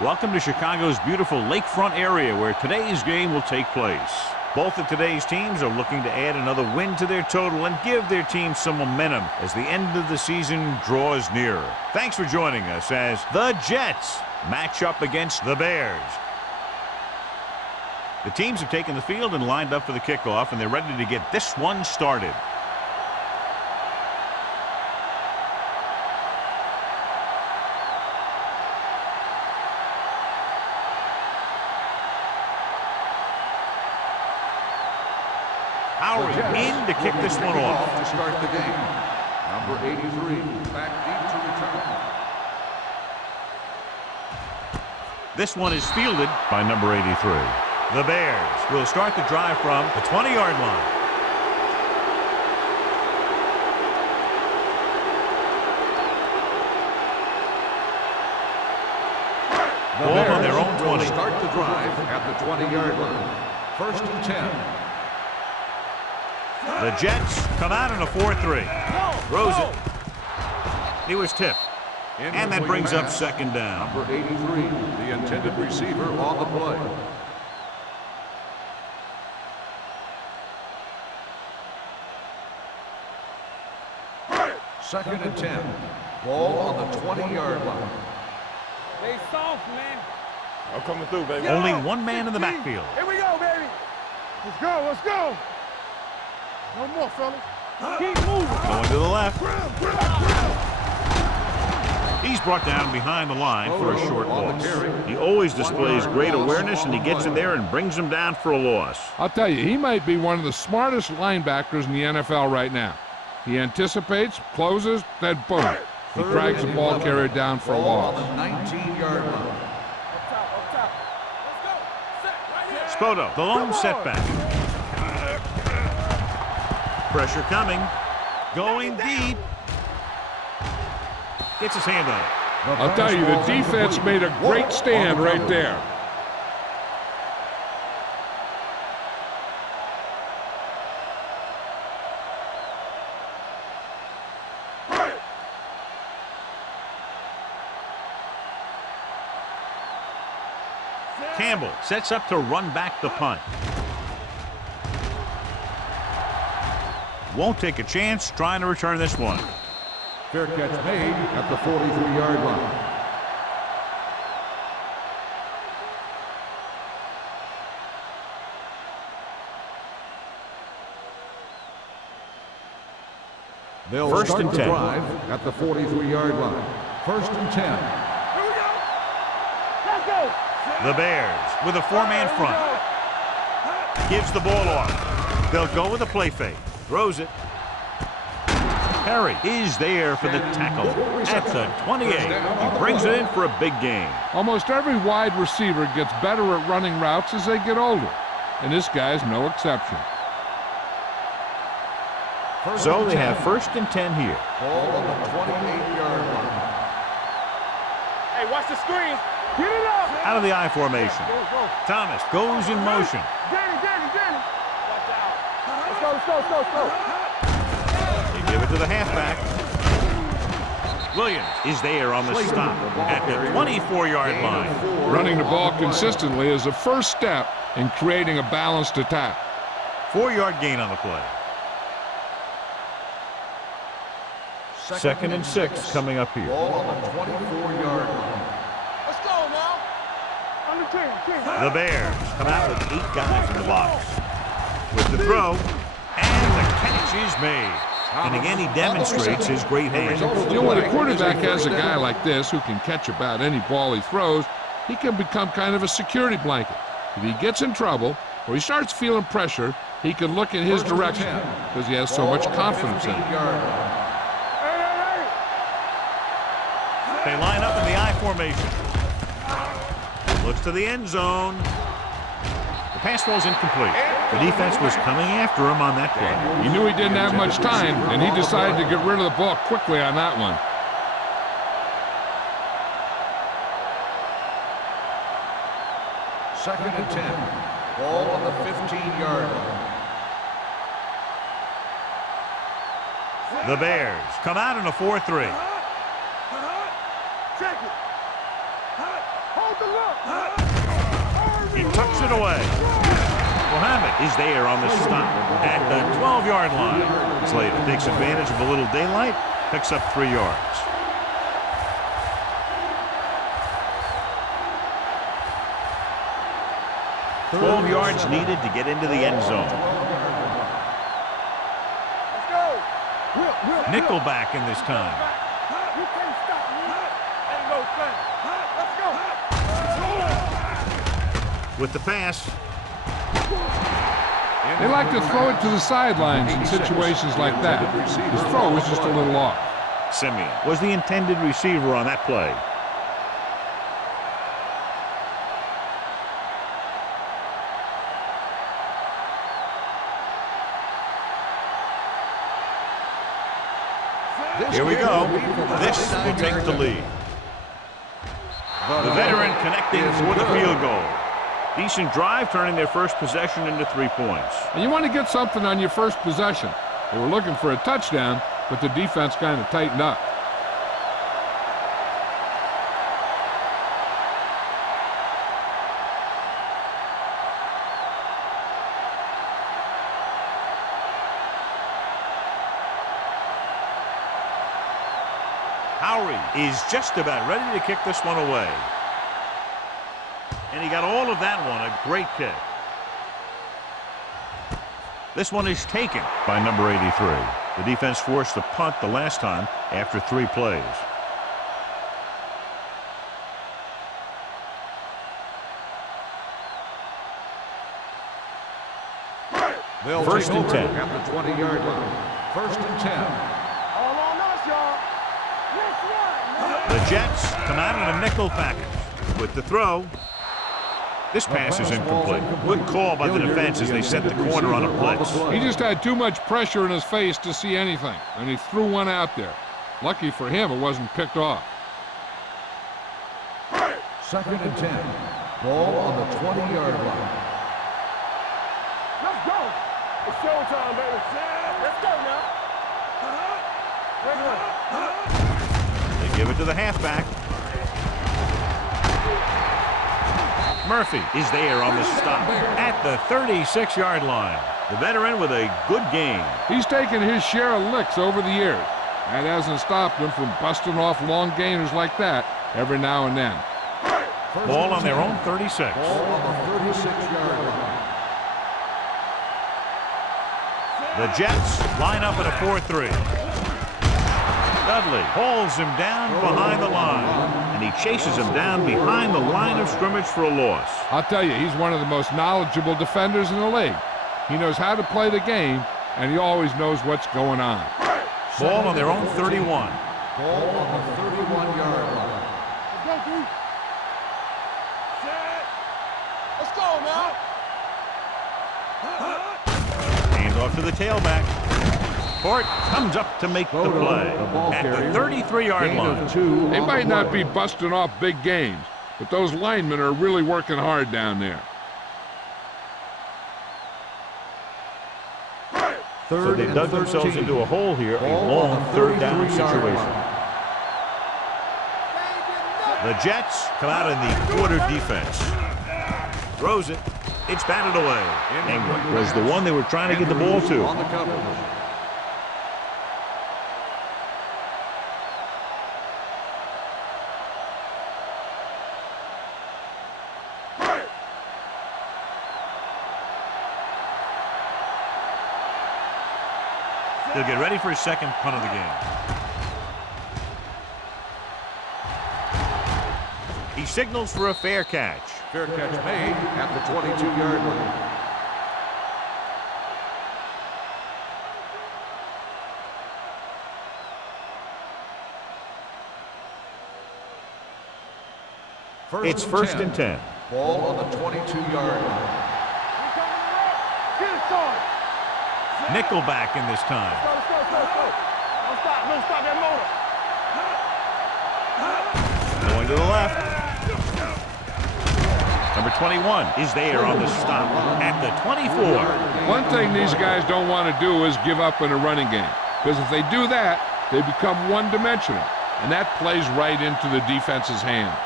Welcome to Chicago's beautiful lakefront area where today's game will take place. Both of today's teams are looking to add another win to their total and give their team some momentum as the end of the season draws nearer. Thanks for joining us as the Jets match up against the Bears. The teams have taken the field and lined up for the kickoff, and they're ready to get this one started. In to kick this one off. To start the game. Number 83, back deep to return. This one is fielded by number 83. The Bears will start the drive from the 20-yard line. The Bears on their own 20. Start the drive at the 20-yard line. 1st and 10. The Jets come out in a 4-3. Throws it. He was tipped. And that brings up 2nd down. Number 83, the intended receiver on the play. Second and 10. Ball on the 20-yard line. Stay soft, man. I'm coming through, baby. Only one man in the backfield. Here we go, baby. Let's go, let's go. No more, fellas. Keep moving. Going to the left. He's brought down behind the line for a short loss. He always displays great awareness, and he gets in there and brings him down for a loss. I'll tell you, he might be one of the smartest linebackers in the NFL right now. He anticipates, closes, then boom. He drags the ball carrier down for a loss. 19-yard line. Up top. Let's go. Set right here. Spoto, the lone setback. Pressure coming. Going deep. Gets his hand on it. I'll tell you, the defense made a great stand right there. Campbell sets up to run back the punt. Won't take a chance trying to return this one. Fair catch made at the 43-yard line. They'll First start and the 10. drive at the 43-yard line. 1st and 10. Here we go. Let's go. The Bears with a 4-man front. Gives the ball off. They'll go with a play fake. Throws it. Perry is there for the tackle at the 28. He brings it in for a big gain. Almost every wide receiver gets better at running routes as they get older, and this guy's no exception. So they have 1st and 10 here. Ball on the 28-yard line. Hey, watch the screen. Get it up. Out of the I formation. Go. Thomas goes in motion. Danny. Watch out. Let's go. They give it to the halfback. Williams is there on the stop at the 24-yard line. Running the ball consistently is the first step in creating a balanced attack. 4-yard gain on the play. 2nd and 6 coming up here. Ball on the 24-yard line. Let's go now. On the 10. The Bears come out with 8 guys in the box. With the throw, and the catch is made. And again, he demonstrates his great hands. You know, when a quarterback has a guy like this who can catch about any ball he throws, he can become kind of a security blanket. If he gets in trouble or he starts feeling pressure, he can look in his direction because he has so much confidence in it. They line up in the I formation. Looks to the end zone. The pass falls incomplete. The defense was coming after him on that play. He knew he didn't have much time, and he decided to get rid of the ball quickly on that one. 2nd and 10. Ball on the 15-yard line. The Bears come out in a 4-3. Check it. Hold the look. He tucks it away. Mohammed is there on the stop at the 12-yard line. Slater takes advantage of a little daylight, picks up 3 yards. Twelve yards needed to get into the end zone. Let's go. Nickelback in this time. You can't stop me. Ain't no thing. Let's go. With the pass. They like to throw it to the sidelines in situations like that. His throw was just a little off. Simeon was the intended receiver on that play. Here we go. This will take the lead. The veteran connecting for the field goal. Decent drive, turning their first possession into 3 points. And you want to get something on your first possession. They were looking for a touchdown, but the defense kind of tightened up. Howery is just about ready to kick this one away. And he got all of that one, a great kick. This one is taken by number 83. The defense forced the punt the last time after 3 plays. First and 10. At the 20-yard line. First and 10. All on us, y'all. Let's run. The Jets come out in a nickel package with the throw. This pass is incomplete. Good call by the defense as they set the corner on a blitz. He just had too much pressure in his face to see anything, and he threw one out there. Lucky for him, it wasn't picked off. Second and 10. Ball on the 20-yard line. Let's go. It's showtime, baby. Let's go now. They give it to the halfback. Murphy is there on the stop at the 36-yard line. The veteran with a good game. He's taken his share of licks over the years. That hasn't stopped him from busting off long gainers like that every now and then. Ball on their own 36. Ball on the 36-yard line. The Jets line up in a 4-3. Dudley hauls him down behind the line, and he chases him down behind the line of scrimmage for a loss. I'll tell you, he's one of the most knowledgeable defenders in the league. He knows how to play the game, and he always knows what's going on. Ball on their own 31. Ball on the 31-yard line. Let's go, dude. Let's go now. Hands off to the tailback. Fort comes up to make the play at the 33-yard line. They might not be busting off big games, but those linemen are really working hard down there. So they dug themselves into a hole here, a long third down situation. The Jets come out in the quarter defense. Throws it. It's batted away. England was the one they were trying to get the ball to. On the coverage. They'll get ready for his second punt of the game. He signals for a fair catch. Fair catch made at the 22-yard line. It's first and 10. Ball on the 22-yard line. Get it started. Nickelback in this time. Let's go. Don't stop that motor. Going to the left. Number 21 is there on the stop at the 24. One thing these guys don't want to do is give up in a running game, because if they do that, they become one-dimensional, and that plays right into the defense's hands.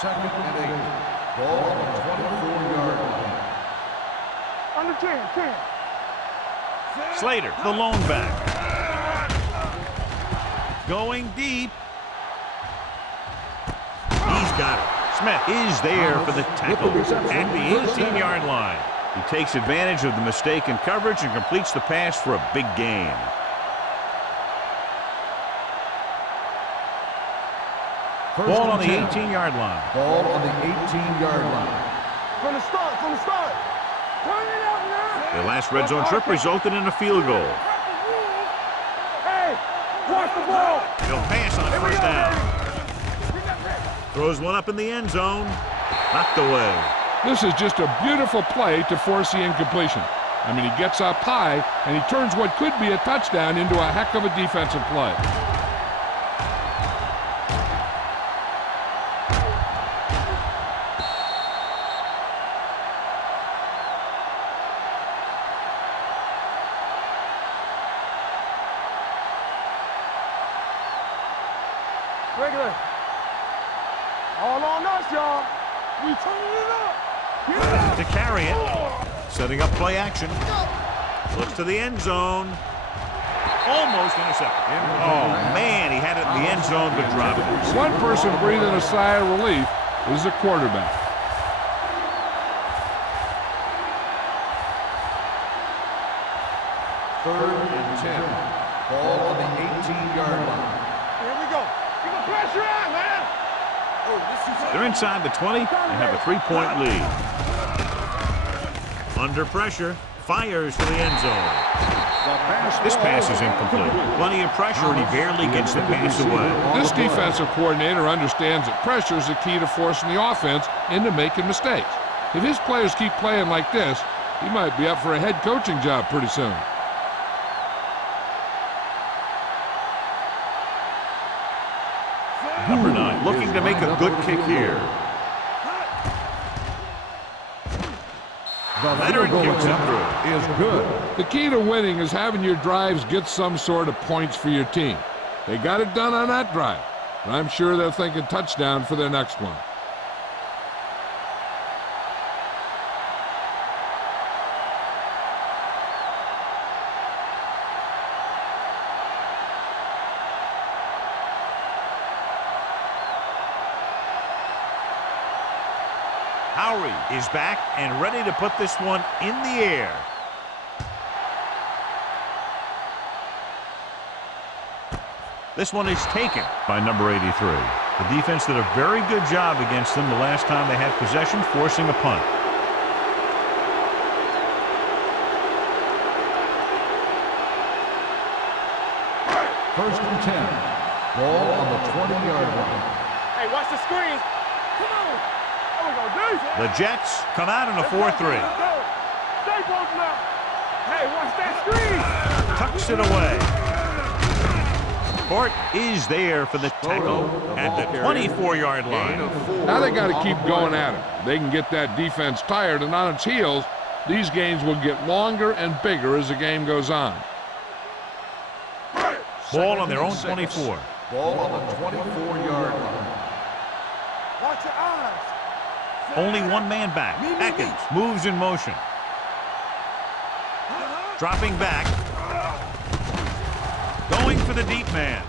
Second and 8. Ball on the 24-yard line. Under 10. Slater, the lone back. Going deep. He's got it. Smith is there for the tackle at the 18-yard line. He takes advantage of the mistake in coverage and completes the pass for a big gain. Ball on the 18-yard line. Ball on the 18-yard line. From the start. Turn it out now. The last red zone trip resulted in a field goal. Hey, watch the ball. He'll pass on first down. Throws one up in the end zone. Knocked away. This is just a beautiful play to force the incompletion. I mean, he gets up high, and he turns what could be a touchdown into a heck of a defensive play. Regular. All on us, y'all. We turning it up. Get it up. To carry it. Setting up play action. Looks to the end zone. Almost intercepted. Oh, man, he had it in the end zone, but dropped it. One person breathing a sigh of relief is the quarterback. Third and 10. Ball on the 18-yard line. Here we go. Keep the pressure on, man. They're inside the 20 and have a 3-point lead. Under pressure, fires to the end zone. This pass is incomplete. Plenty of pressure, and he barely gets the pass away. This defensive coordinator understands that pressure is the key to forcing the offense into making mistakes. If his players keep playing like this, he might be up for a head coaching job pretty soon. Number 9, looking to make a good kick here. The Veteran field goal kicks it through. is good. The key to winning is having your drives get some sort of points for your team. They got it done on that drive, and I'm sure they're thinking touchdown for their next one. Howery is back and ready to put this one in the air. This one is taken by number 83. The defense did a very good job against them the last time they had possession, forcing a punt. First and 10. Ball on the 20-yard line. Hey, watch the screen. Come on. There we go, dude. The Jets come out in a 4-3. Stay close now. Hey, watch that screen. Tucks it away. Court is there for the tackle at the 24-yard line. Now they got to keep going at it. They can get that defense tired and on its heels. These games will get longer and bigger as the game goes on. Ball on their own 24. Ball on the 24-yard line. Watch your eyes. Only one man back. Atkins moves in motion. Dropping back. Going for the deep man.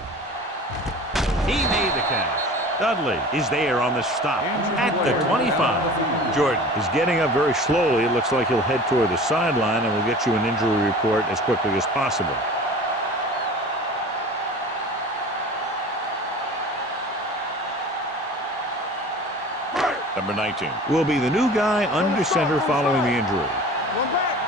He made the catch. Dudley is there on the stop at the 25. Jordan is getting up very slowly. It looks like he'll head toward the sideline, and we'll get you an injury report as quickly as possible. Number 19 will be the new guy under center following the injury. One back.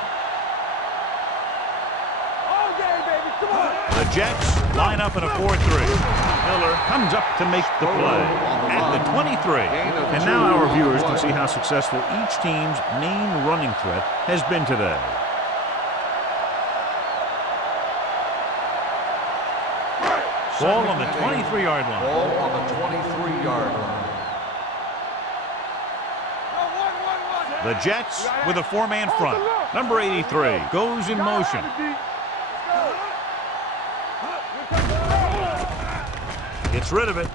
All game, baby. Come on. The Jets line up in a 4-3. Miller comes up to make the play at the 23. And now our viewers can see how successful each team's main running threat has been today. Ball on the 23-yard line. Ball on the 23-yard line. The Jets with a 4-man front. Number 83 goes in motion. Gets rid of it.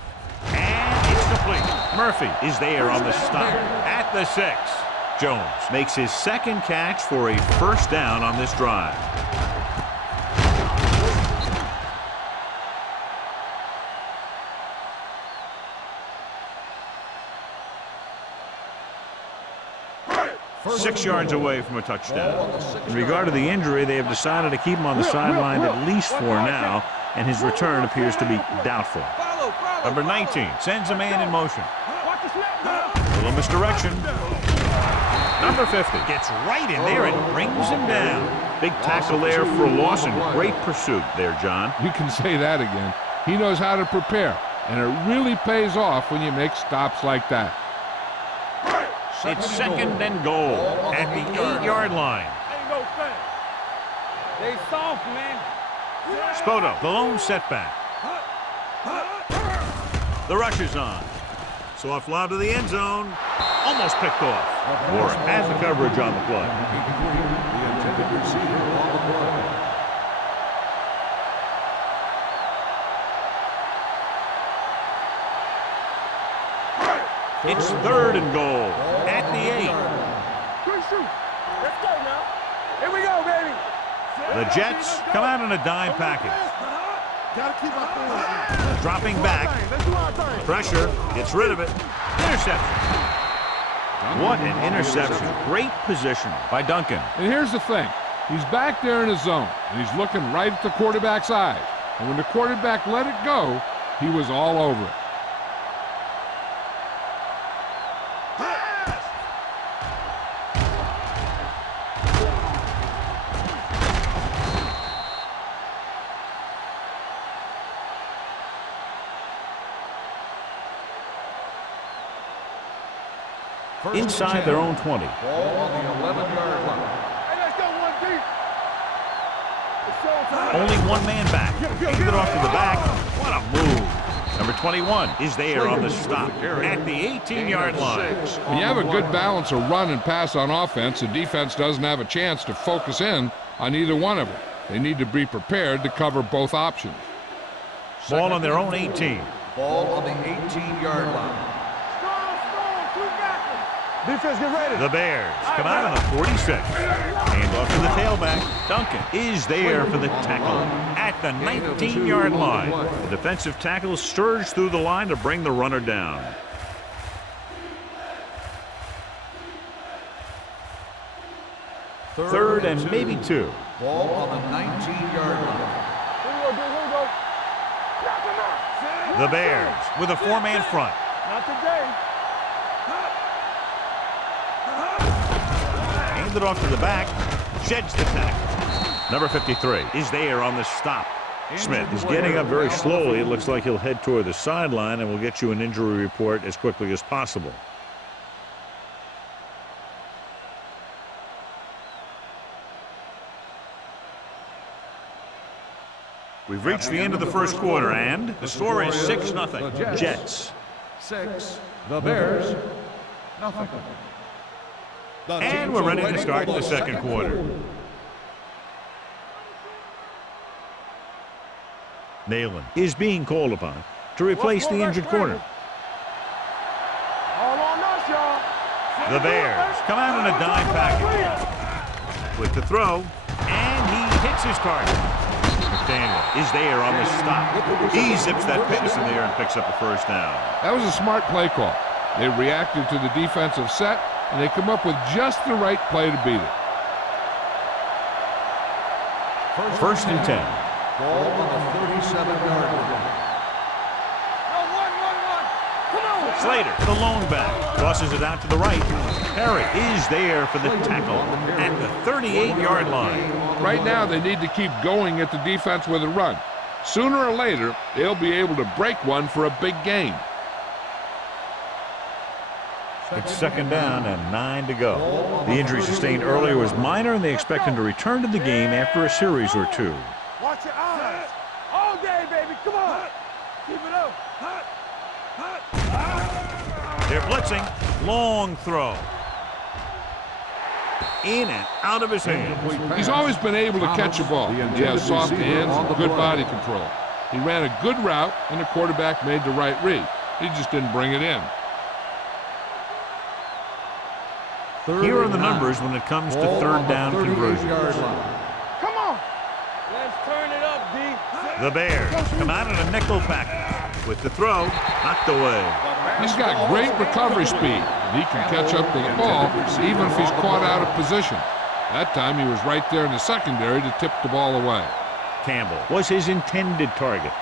And it's incomplete. Murphy is there on the stop at the 6. Jones makes his second catch for a first down on this drive. Six yards away from a touchdown. In regard to the injury, they have decided to keep him on the sideline at least for now, and his return appears to be doubtful. Number 19 sends a man in motion. A little misdirection. Number 50 gets right in there and brings him down. Big tackle there for a loss and great pursuit there, John. You can say that again. He knows how to prepare, and it really pays off when you make stops like that. It's second and goal at the 8-yard line. They soft, man. Spoto, the lone setback. The rush is on. Soft lob to the end zone. Almost picked off. Warren has the coverage on the play. The intended receiver on the play. It's third and goal at the 8. Quick shoot. Let's go now. Here we go, baby. The Jets come out in a dime package. Gotta keep my thing. Dropping back. Let's do our thing. Pressure. Gets rid of it. Interception. What an interception. Great position by Duncan. And here's the thing. He's back there in his zone, and he's looking right at the quarterback's eyes. And when the quarterback let it go, he was all over it. Inside their own 20. Ball on the 11-yard line. Hey, let's go one deep. It's showtime. Only one man back. Handed it off to the back. What a move. Number 21 is there on the stop at the 18-yard line. When you have a good balance of run and pass on offense, the defense doesn't have a chance to focus in on either one of them. They need to be prepared to cover both options. Ball on their own 18. Ball on the 18-yard line. Defense, get ready. The Bears come out on the 46. Hand off to the tailback. Duncan is there for the tackle at the 19-yard line. The defensive tackle surged through the line to bring the runner down. Third and maybe 2. Ball on the 19-yard line. Here we go, dude. Here we go. Knock him out. The Bears with a 4-man front. Not today. Hands it off to the back. Sheds the tackle. Number 53 is there on the stop. Smith is getting up very slowly. It looks like he'll head toward the sideline, and we'll get you an injury report as quickly as possible. We've reached the end of the first quarter, and the score is 6-0. Jets. 6. The Bears. Nothing. And we're ready to start the second quarter. Nayland is being called upon to replace the injured corner. All on us, y'all. The Bears come out in a dime package. With the throw, and he hits his target. McDaniel is there on the stop. He zips that pass in there and picks up a first down. That was a smart play call. They reacted to the defensive set, and they come up with just the right play to beat it. First and 10. Ball on the 37-yard line. Slater, the lone back, tosses it out to the right. Perry is there for the tackle at the 38-yard line. Right now, they need to keep going at the defense with a run. Sooner or later, they'll be able to break one for a big gain. It's second down and 9 to go. The injury sustained earlier was minor, and they expect him to return to the game after a series or 2. Watch your eyes. All day, baby. Come on. Keep it up. They're blitzing. Long throw. In and out of his hands. He's always been able to catch a ball. He has soft hands and good body control. He ran a good route, and the quarterback made the right read. He just didn't bring it in. Here are the numbers when it comes to third down conversions. Come on. Let's turn it up, D. The Bears come out in a nickel package with the throw knocked away. He's got great recovery speed. He can catch up to the ball even if he's caught out of position. That time he was right there in the secondary to tip the ball away. Campbell was his intended target.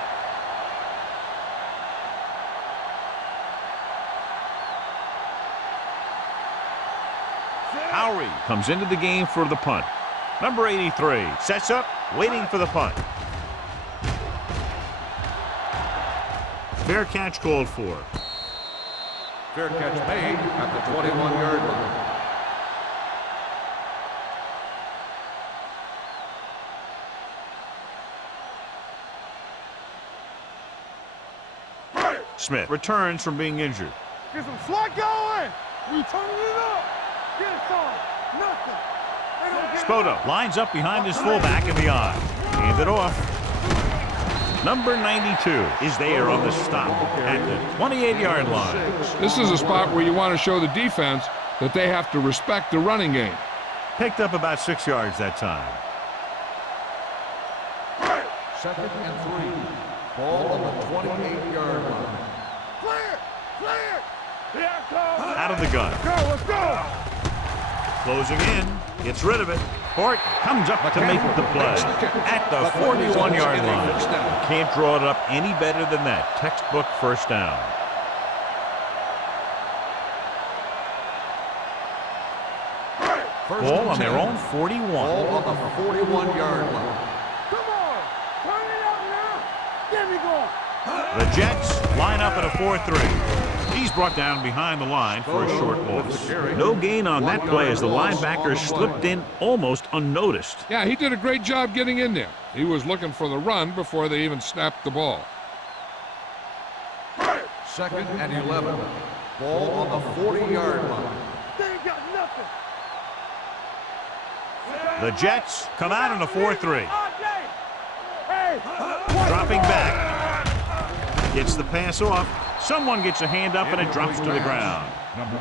Howery comes into the game for the punt. Number 83 sets up, waiting for the punt. Fair catch called for. Fair catch made at the 21-yard line. Smith returns from being injured. Get some slack going. We turning it up. Get it on. Nothing. They don't get Spoto lines up behind his fullback in the eye. Hand it off. Number 92 is there on the stop at the 28-yard line. This is a spot where you want to show the defense that they have to respect the running game. Picked up about 6 yards that time. 2nd and 3. Ball on the 28-yard line. clear. Clear. Here it comes. Out of the gun. Go, let's go. Closing in. Gets rid of it. Horton comes up to make the play at the 41-yard line. Can't draw it up any better than that. Textbook first down. Ball on their own 41. Ball on the 41-yard line. Come on. Turn it up now. Get me going. The Jets line up at a 4-3. He's brought down behind the line for a short loss. No gain on that play as the linebacker slipped in almost unnoticed. Yeah, he did a great job getting in there. He was looking for the run before they even snapped the ball. 2nd and 11. Ball on the 40-yard line. They ain't got nothing. The Jets come out in a 4-3. Hey. Dropping back. Gets the pass off. Someone gets a hand up and it drops to the ground.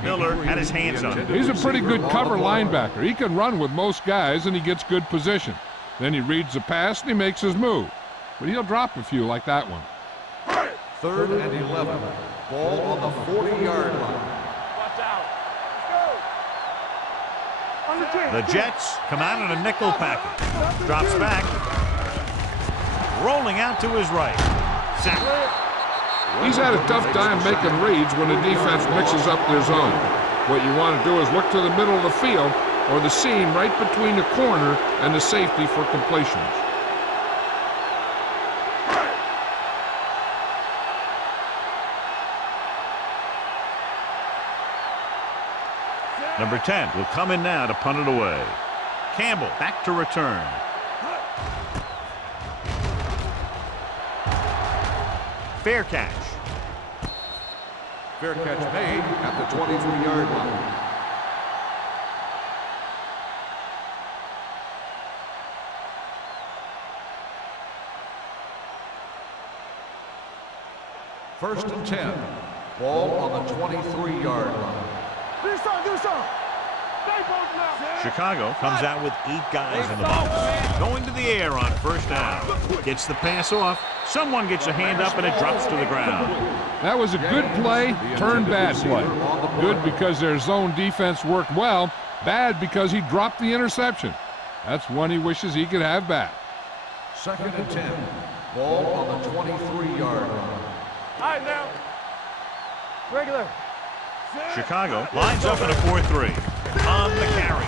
Miller had his hands on it. He's a pretty good cover linebacker. He can run with most guys and he gets good position. Then he reads the pass and he makes his move. But he'll drop a few like that one. 3rd and 11. Ball on the 40-yard line. Watch out. Let's go. The Jets come out in a nickel package. Drops back. Rolling out to his right. Sack. He's had a tough time making reads when the defense mixes up their zone. What you want to do is look to the middle of the field or the seam right between the corner and the safety for completions. Number 10 will come in now to punt it away. Campbell back to return. Fair catch. Fair catch made at the 23-yard line. First and 10. Ball on the 23-yard line. Do something. Chicago comes out with 8 guys in the box. Going to the air on first down. Gets the pass off. Someone gets a hand up and it drops to the ground. That was a good play, turned bad play. Good because their zone defense worked well. Bad because he dropped the interception. That's one he wishes he could have back. 2nd and 10. Ball on the 23-yard line. All right, now. Regular. Chicago lines up in a 4-3. On the carry.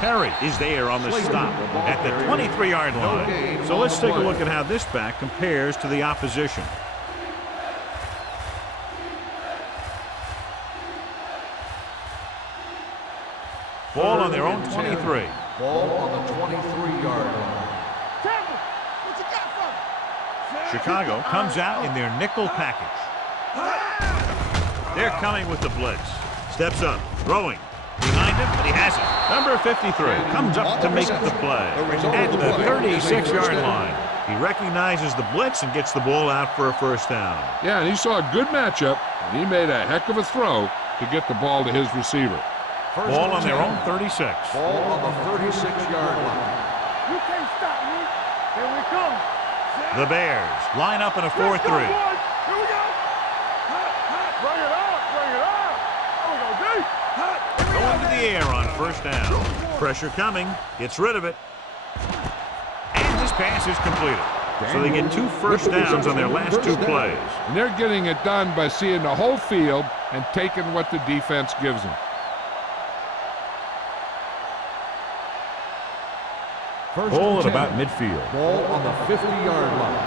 Perry is there on the stop at the 23-yard line. So let's take a look at how this back compares to the opposition. Ball on their own 23. Ball on the 23-yard line. What you got for me? Chicago comes out in their nickel package. They're coming with the blitz. Steps up, throwing. Behind him, but he has it. Number 53 comes up to make the play at the 36-yard line. He recognizes the blitz and gets the ball out for a first down. Yeah, and he saw a good matchup, and he made a heck of a throw to get the ball to his receiver. Ball on their own 36. Ball on the 36-yard line. You can't stop me. Here we come. The Bears line up in a 4-3. Here we go. Bring it up. Bring it up. There we go, D. Going to the air on first down. Pressure coming. Gets rid of it. And this pass is completed. So they get 2 first downs on their last 2 plays. And they're getting it done by seeing the whole field and taking what the defense gives them. Ball at about midfield. Ball on the 50-yard line.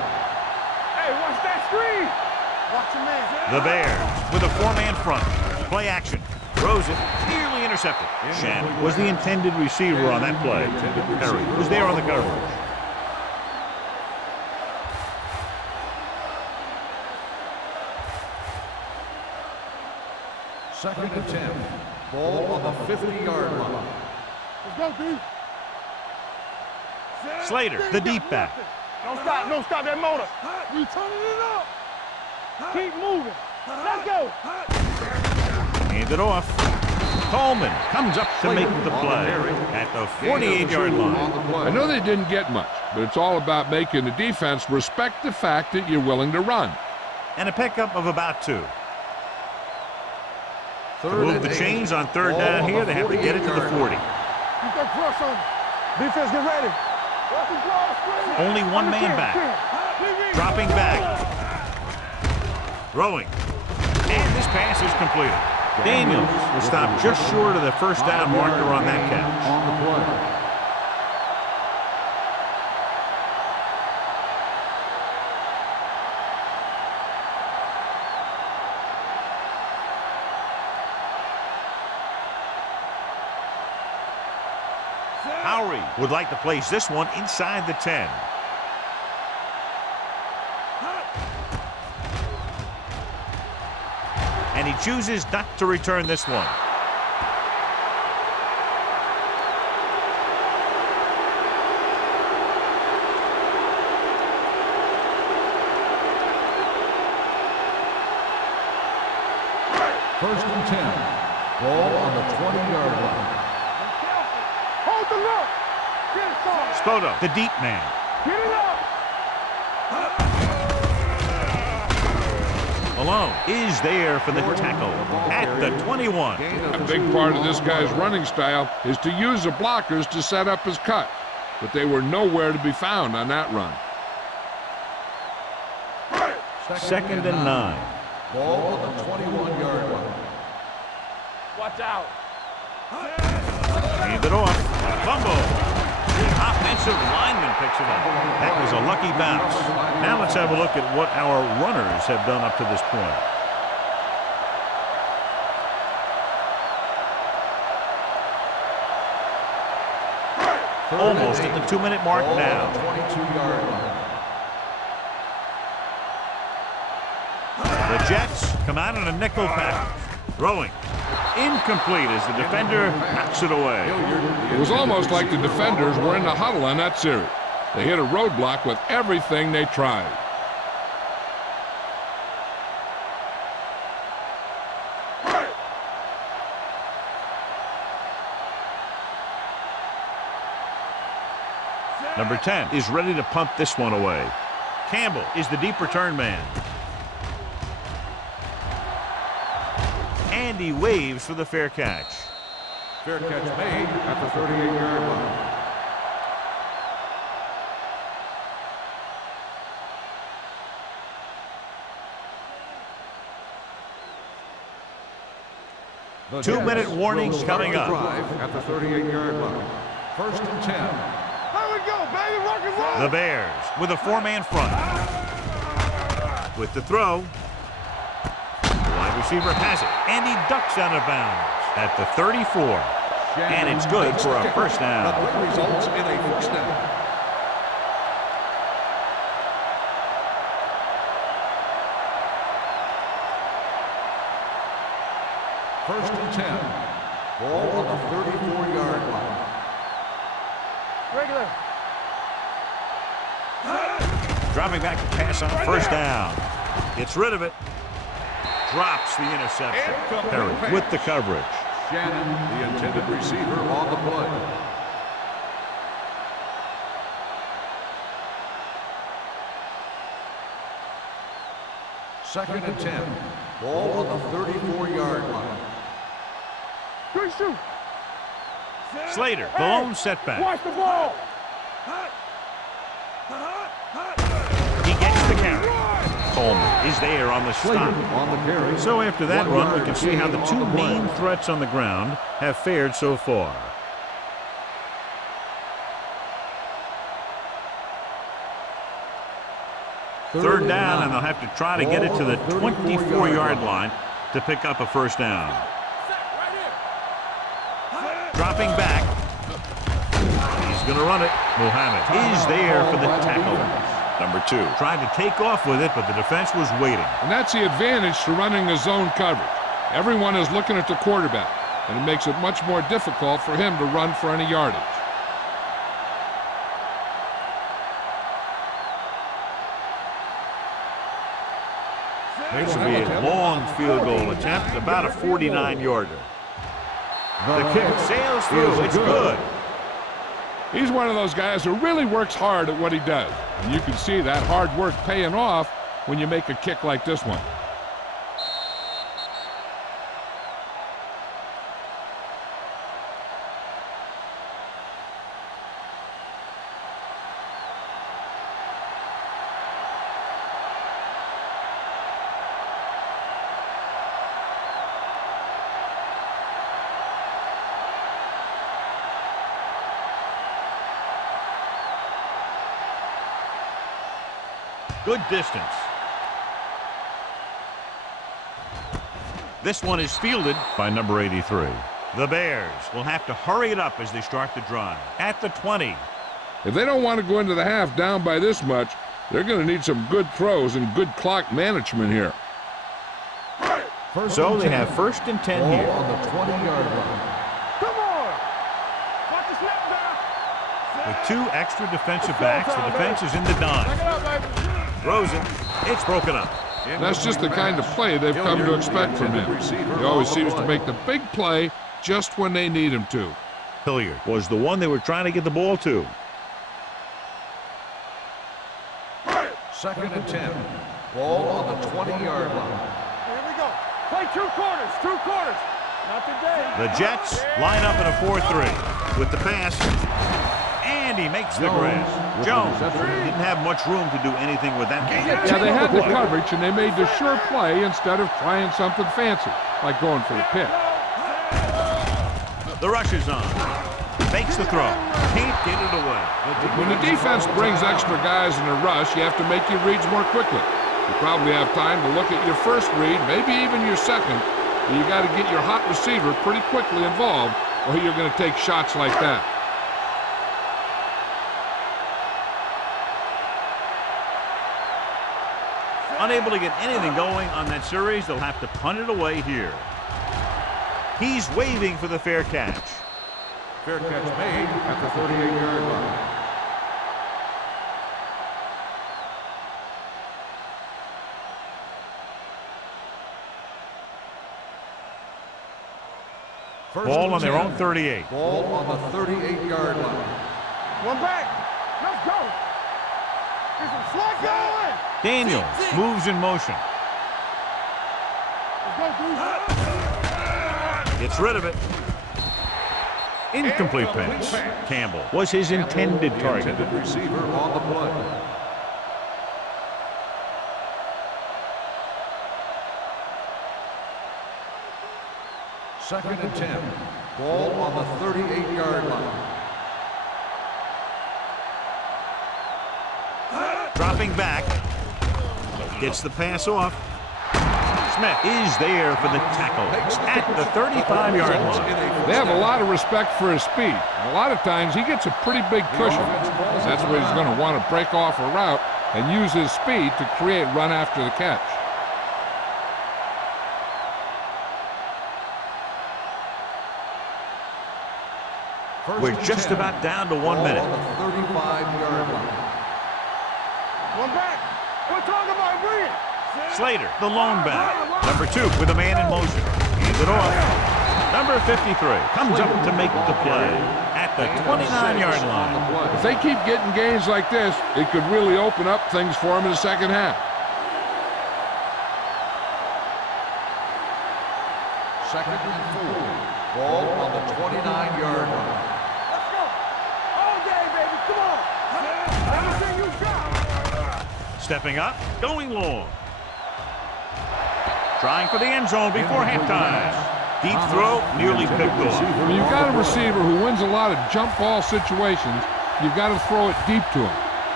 Hey, watch that screen. Watch your man. The Bears with a 4-man front. Play action. Throws it. Nearly intercepted. Shannon was the intended receiver on that play. Perry was there on the coverage. Second and 10. Ball on the 50-yard line. Let's go, D. Slater, the deep back. Don't stop. Don't stop that motor. We turning it up. Keep moving. Let's go. Hand it off. Coleman comes up to make the play at the 48-yard line. I know they didn't get much, but it's all about making the defense respect the fact that you're willing to run. And a pickup of about 2. To move the chains on third down here, they have to get it to the 40. Keep that press on. Defense, get ready. Only 1 man back. Dropping back. Throwing. And this pass is completed. Daniels will stop just short of the first down marker on that catch. On the play. Howery would like to place this one inside the 10. And he chooses not to return this one. First and 10. Ball on the 20-yard line. Hold the look. Get it, son. Spoto, the deep man. Get it up. Malone is there for the tackle at the 21. A big part of this guy's running style is to use the blockers to set up his cut, but they were nowhere to be found on that run. Second and 9. Ball on the 21-yard line. Watch out. Hand it off. Fumble. The offensive lineman picks it up. That was a lucky bounce. Now let's have a look at what our runners have done up to this point. Almost at the 2-minute mark now. 22-yard line. The Jets come out in a nickel package. Throwing. Incomplete as the defender knocks it away. It was almost like the defenders were in the huddle on that series. They hit a roadblock with everything they tried. Number 10 is ready to punt this one away. Campbell is the deep return man. And he waves for the fair catch. Fair catch made at the 38-yard line. The 2-minute warnings coming up. Drive at the 38-yard line. First and 10. Here we go, baby. Rock and roll. The Bears with a 4-man front. With the throw. The wide receiver has it, and he ducks out of bounds at the 34. And it's good for a first down. The play results in a first down. First and 10. Ball on the 34-yard line. Regular. Dropping back to pass on first down. Gets rid of it. Drops the interception. Perry with the coverage. Shannon, the intended receiver, on the play. Second and 10. Ball on the 34-yard line. Good shoot. Slater, the lone setback. Watch the ball. He gets the carry. Coleman is there on the stop. On the carry. So after that run, we can see how the two main threats on the ground have fared so far. Third down, and they'll have to try to get it to the 24-yard line to pick up a first down. Dropping back. He's going to run it. Muhammad is there for the tackle. Number 2 tried to take off with it, but the defense was waiting. And that's the advantage to running a zone coverage. Everyone is looking at the quarterback, and it makes it much more difficult for him to run for any yardage. This will be a long field goal attempt, about a 49-yarder. The kick sails through. It's good. He's one of those guys who really works hard at what he does. And you can see that hard work paying off when you make a kick like this one. Good distance. This one is fielded by number 83. The Bears will have to hurry it up as they start the drive. At the 20. If they don't want to go into the half down by this much, they're going to need some good throws and good clock management here. So they have first and 10 here. On the 20-yard line. Come on. Watch the snap now. With 2 extra defensive backs, the defense is in the dime. Back it up, baby. Throws it. It's broken up. That's just the kind of play they've come to expect from him. He always seems to make the big play just when they need him to. Hilliard was the one they were trying to get the ball to. Second and 10. Ball on the 20-yard line. Here we go. Play 2 quarters. 2 quarters. Not today. The Jets line up in a 4-3 with the pass. And he makes the grab. Jones didn't have much room to do anything with that. Yeah, they had the coverage, and they made the sure play instead of trying something fancy, like going for the pick. The rush is on. Fakes the throw. Can't get it away. When the defense brings extra guys in a rush, you have to make your reads more quickly. You probably have time to look at your first read, maybe even your second, but you got to get your hot receiver pretty quickly involved, or you're going to take shots like that. Unable to get anything going on that series, they'll have to punt it away here. He's waving for the fair catch. Fair catch made at the 38-yard line. Ball on their own 38. Ball on the 38-yard line. One back. Let's go. There's some slug going. Daniels moves in motion. Let's go, dude. Gets rid of it. Incomplete pass. Campbell was his intended target. Intended receiver on the play. Second and 10. Ball on the 38-yard line. Dropping back. Gets the pass off. Smith is there for the tackle at the 35-yard line. They have a lot of respect for his speed. A lot of times he gets a pretty big cushion. That's where he's going to want to break off a route and use his speed to create run after the catch. We're just about down to 1 minute. On the 35-yard line. One back. We're talking about bring it. Slater, the lone back. Number 2 with a man in motion. Hands it off. Number 53 comes up to make the play at the 29-yard line. If they keep getting gains like this, it could really open up things for them in the second half. Second and 4. Ball on the 29-yard line. Let's go. All day, baby. Come on. Everything you got. Stepping up, going long. Trying for the end zone before halftime. Deep throw, nearly picked off. When you've got a receiver who wins a lot of jump ball situations, you've got to throw it deep to him.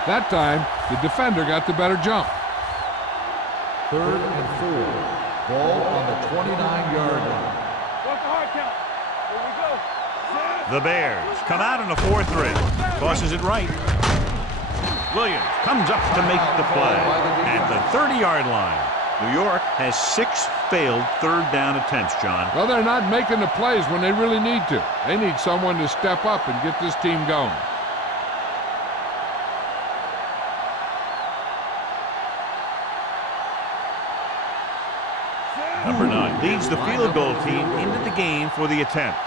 That time, the defender got the better jump. Third and 4. Ball on the 29-yard line. What's the hard count? Here we go. The Bears come out in a 4-3. Tosses it right. Williams comes up to make the play at the 30-yard line. New York has 6 failed third down attempts, John. Well, they're not making the plays when they really need to. They need someone to step up and get this team going. Number 9 leads the field goal team into the game for the attempt.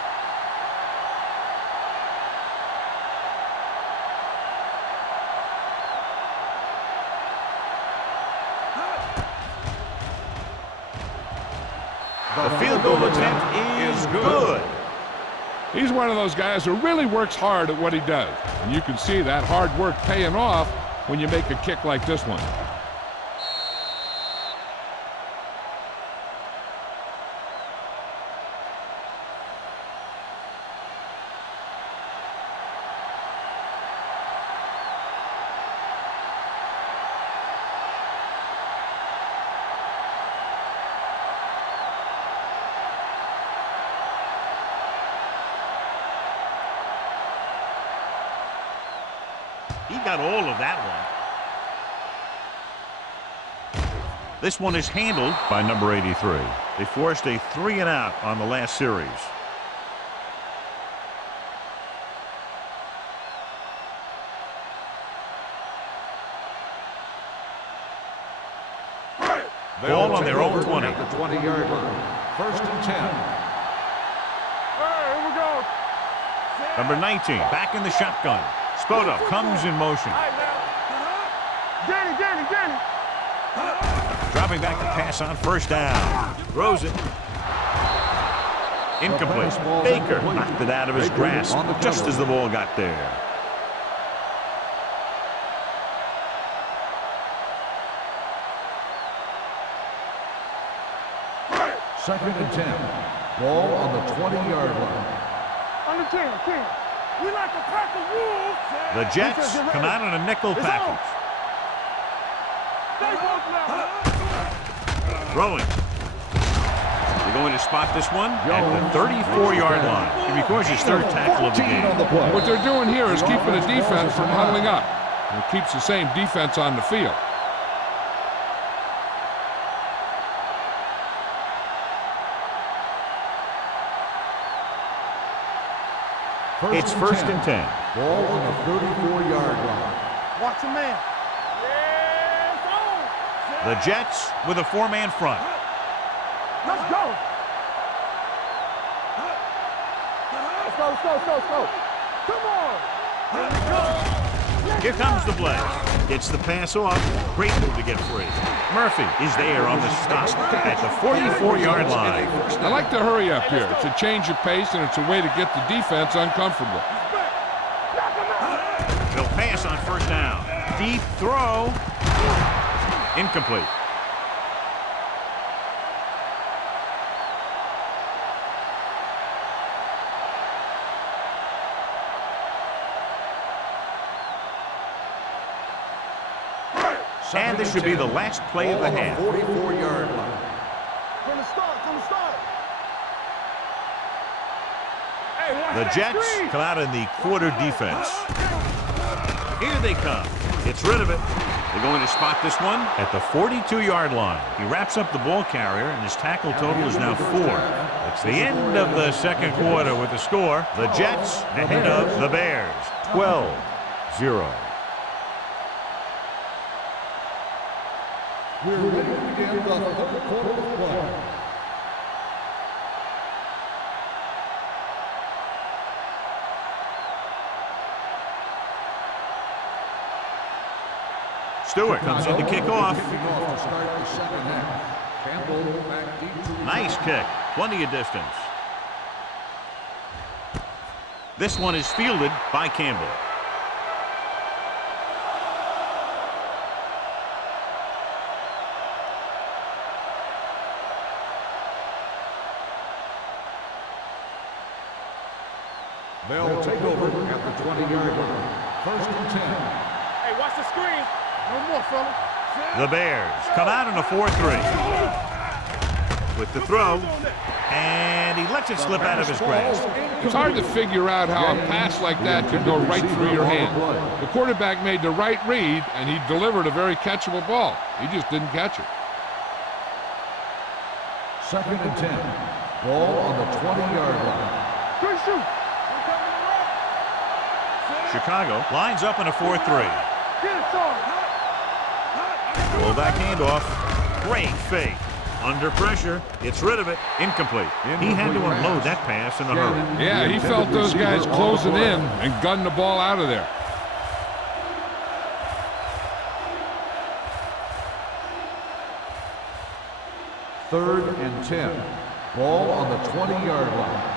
The field goal attempt is good. He's one of those guys who really works hard at what he does. And you can see that hard work paying off when you make a kick like this one. He got all of that one. This one is handled by number 83. They forced a 3-and-out on the last series. Ball on their own 20. At the 20-yard line. First and 10. All right, here we go. Number 19 back in the shotgun. Spoto comes in motion. Get it. Dropping back to pass on first down. Throws it. Incomplete. Baker knocked it out of his grasp just as the ball got there. Second and 10. Ball on the 20-yard line. On the 10. We like to pack the wolves. The Jets come out in a nickel package. Stay woke now. Throwing. They're going to spot this one at the 34-yard line. He records his 3rd tackle of the game. What they're doing here is keeping the defense from huddling up. And it keeps the same defense on the field. It's first and 10. Ball on the 34-yard line. Watch a man. Yes, The Jets with a 4-man front. Let's go. Let's go. Come on. Here comes the blitz. Gets the pass off. Great move to get free. Murphy is there on the stop at the 44-yard line. I like to hurry up here. It's a change of pace, and it's a way to get the defense uncomfortable. They'll pass on first down. Deep throw. Incomplete. And this should be the last play of the half. 44-yard line. From the start. The Jets come out in the quarter defense. Here they come. Gets rid of it. They're going to spot this one at the 42-yard line. He wraps up the ball carrier, and his tackle total is now 4. It's the end of the second quarter with the score. The Jets ahead of the Bears, 12-0. We're ready to begin the third quarter of play. Stewart comes in to kick off. Kicking off to start the second half. Campbell back deep to Nice kick. Plenty of distance. This one is fielded by Campbell. They'll take over at the 20-yard line. First and 10. Hey, watch the screen. No more, fella. The Bears come out in a 4-3. With the throw, and he lets it slip out of his grasp. It's hard to figure out how a pass like that could go right through your hand. The quarterback made the right read, and he delivered a very catchable ball. He just didn't catch it. Second and 10. Ball on the 20-yard line. Good shoot. Chicago lines up in a 4-3. Get it, son. Fullback handoff. Great fake. Under pressure. Gets rid of it. Incomplete. He had to unload that pass in a hurry. Yeah, he felt those guys closing in and gunned the ball out of there. Third and 10. Ball on the 20-yard line.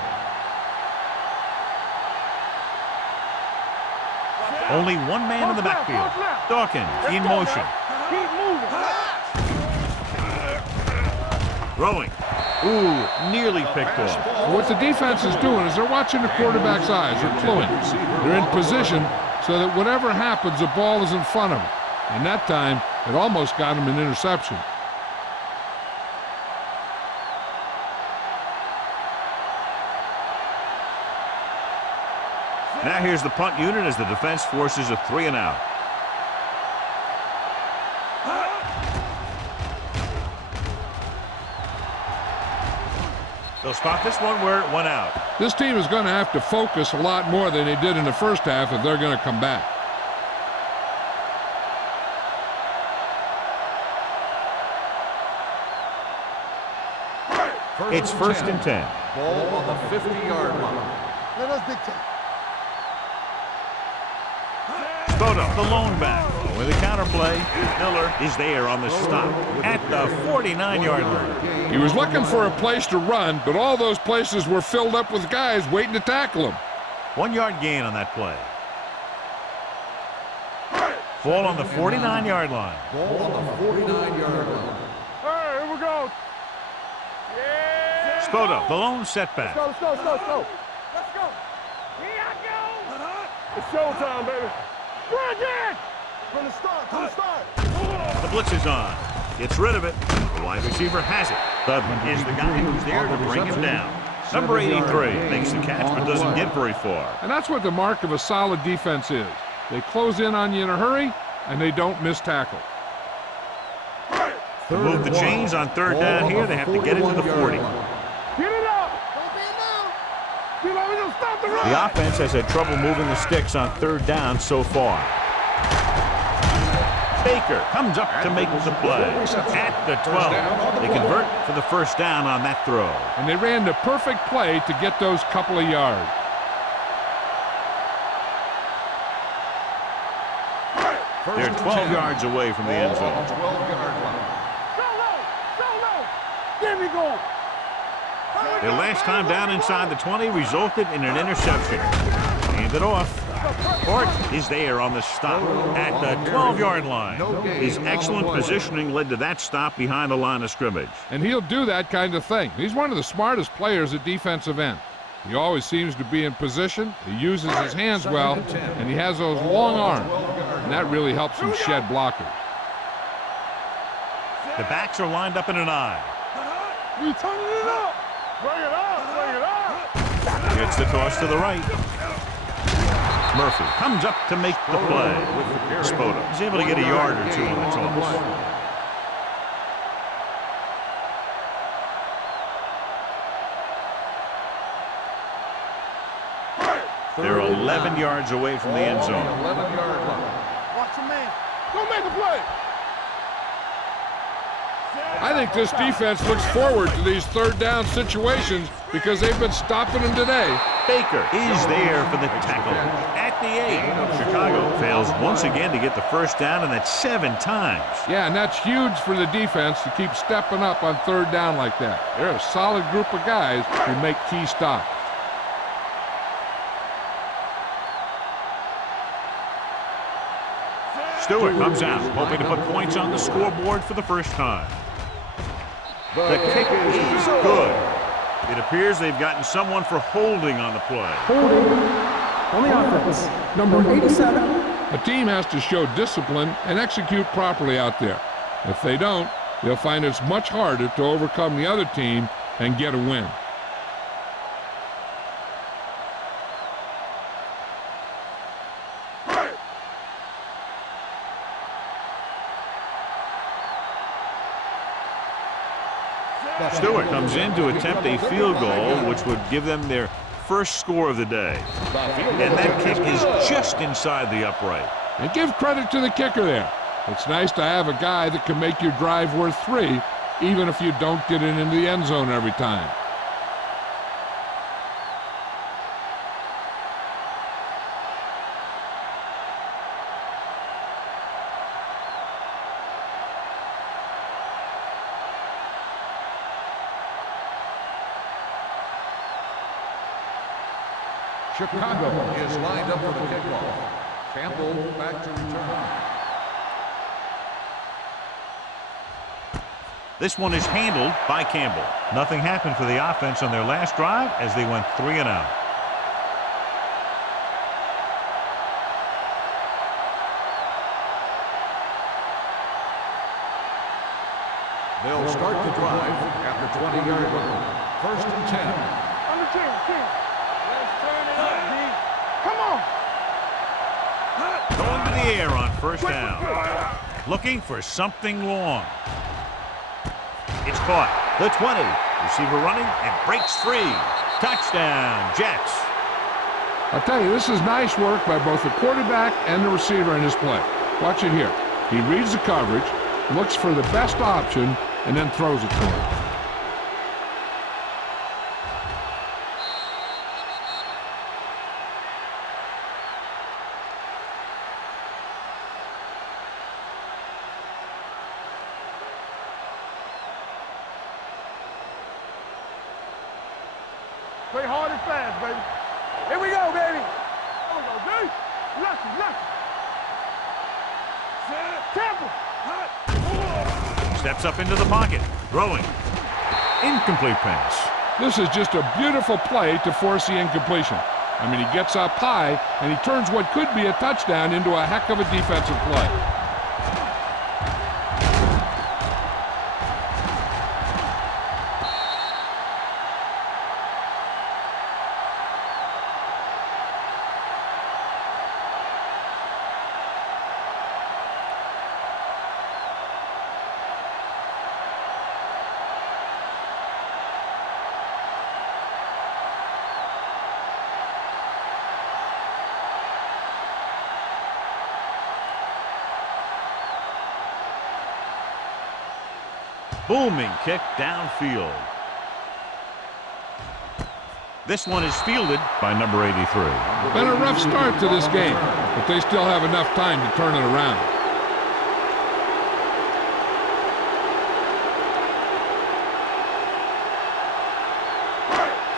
Only one man in the backfield. Dawkins in motion. Keep moving. Throwing. Ooh, nearly picked off. What the defense is doing is they're watching the quarterback's eyes. They're cluing. They're in position so that whatever happens, the ball is in front of them. And that time, it almost got him an interception. Now here's the punt unit as the defense forces a 3-and-out. They'll spot this one where it went out. This team is going to have to focus a lot more than they did in the first half if they're going to come back. It's first and 10. Ball on the 50-yard line. Let us dictate. Spoto, the lone back. With a counterplay, Miller is there on the stop at the 49-yard line. He was looking for a place to run, but all those places were filled up with guys waiting to tackle him. 1-yard gain on that play. Ball on the 49-yard line. Ball on the 49-yard line. Hey, here we go. Yeah. Spoto, the lone setback. Let's go. Let's go. Here I go. It's showtime, baby. Bring it! From the start. The blitz is on. Gets rid of it. The wide receiver has it. Dudley is the guy who's there to bring him down. Number 83 makes the catch but doesn't get very far. And that's what the mark of a solid defense is. They close in on you in a hurry, and they don't miss tackle. To move the chains on third down here, they have to get it to the 40. Get it up! Don't be now! We're gonna stop the run! The offense has had trouble moving the sticks on third down so far. Baker comes up to make the play. At the 12, they convert for the first down on that throw. And they ran the perfect play to get those couple of yards. They're 12 yards away from the end zone. 12-yard line. There we go! Their last time down inside the 20 resulted in an interception. Hand it off. Hort is there on the stop at the 12-yard line. His excellent positioning led to that stop behind the line of scrimmage. And he'll do that kind of thing. He's one of the smartest players at defensive end. He always seems to be in position. He uses his hands well, and he has those long arms. And that really helps him shed blockers. The backs are lined up in an I. We turning it up! Bring it up! It's the toss to the right. Murphy comes up to make the play. Spoto is able to get a yard or two on the toss. They're 11 yards away from the end zone. 11-yard line. Watch your man. Go make a play! I think this defense looks forward to these third down situations because they've been stopping them today. Baker is there for the tackle at the 8. Chicago fails once again to get the first down, and that's 7 times. Yeah, and that's huge for the defense to keep stepping up on third down like that. They're a solid group of guys who make key stops. Stewart comes out, hoping to put points on the scoreboard for the first time. The kick is good. It appears they've gotten someone for holding on the play. Holding on the offense, number 87. A team has to show discipline and execute properly out there. If they don't, they'll find it's much harder to overcome the other team and get a win. Stewart comes in to attempt a field goal, which would give them their first score of the day. And that kick is just inside the upright. And give credit to the kicker there. It's nice to have a guy that can make your drive worth 3, even if you don't get it into the end zone every time. Chicago is lined up for the kickoff. Campbell back to return. This one is handled by Campbell. Nothing happened for the offense on their last drive as they went 3 and out. They'll start the drive at the 20-yard line. 1st and 10. On the 10. Let's turn it up, D. Come on. Going to the air on first down. Looking for something long. It's caught. The 20. Receiver running and breaks free. Touchdown, Jets. I'll tell you, this is nice work by both the quarterback and the receiver in his play. Watch it here. He reads the coverage, looks for the best option, and then throws it to him. Play hard and fast, baby. Here we go, baby. Here we go, D. Lucky. Temple. Steps up into the pocket. Throwing. Incomplete pass. This is just a beautiful play to force the incompletion. I mean, he gets up high, and he turns what could be a touchdown into a heck of a defensive play. Booming kick downfield. This one is fielded by number 83. Been a rough start to this game, but they still have enough time to turn it around.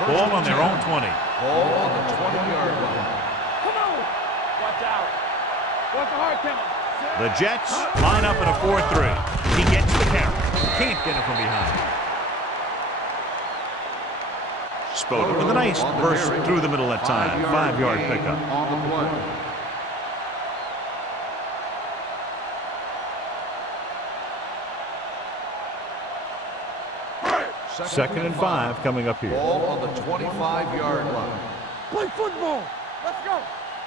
Ball on their own 20. Ball on the 20-yard line. Come on. Watch out. Watch the hard count. The Jets line up in a 4-3. He gets the carry. Can't get it from behind. Spoda with a nice burst through the middle that time. 5-yard pickup. On the play. Second and 5 coming up here. Ball on the 25-yard line. Play football. Let's go.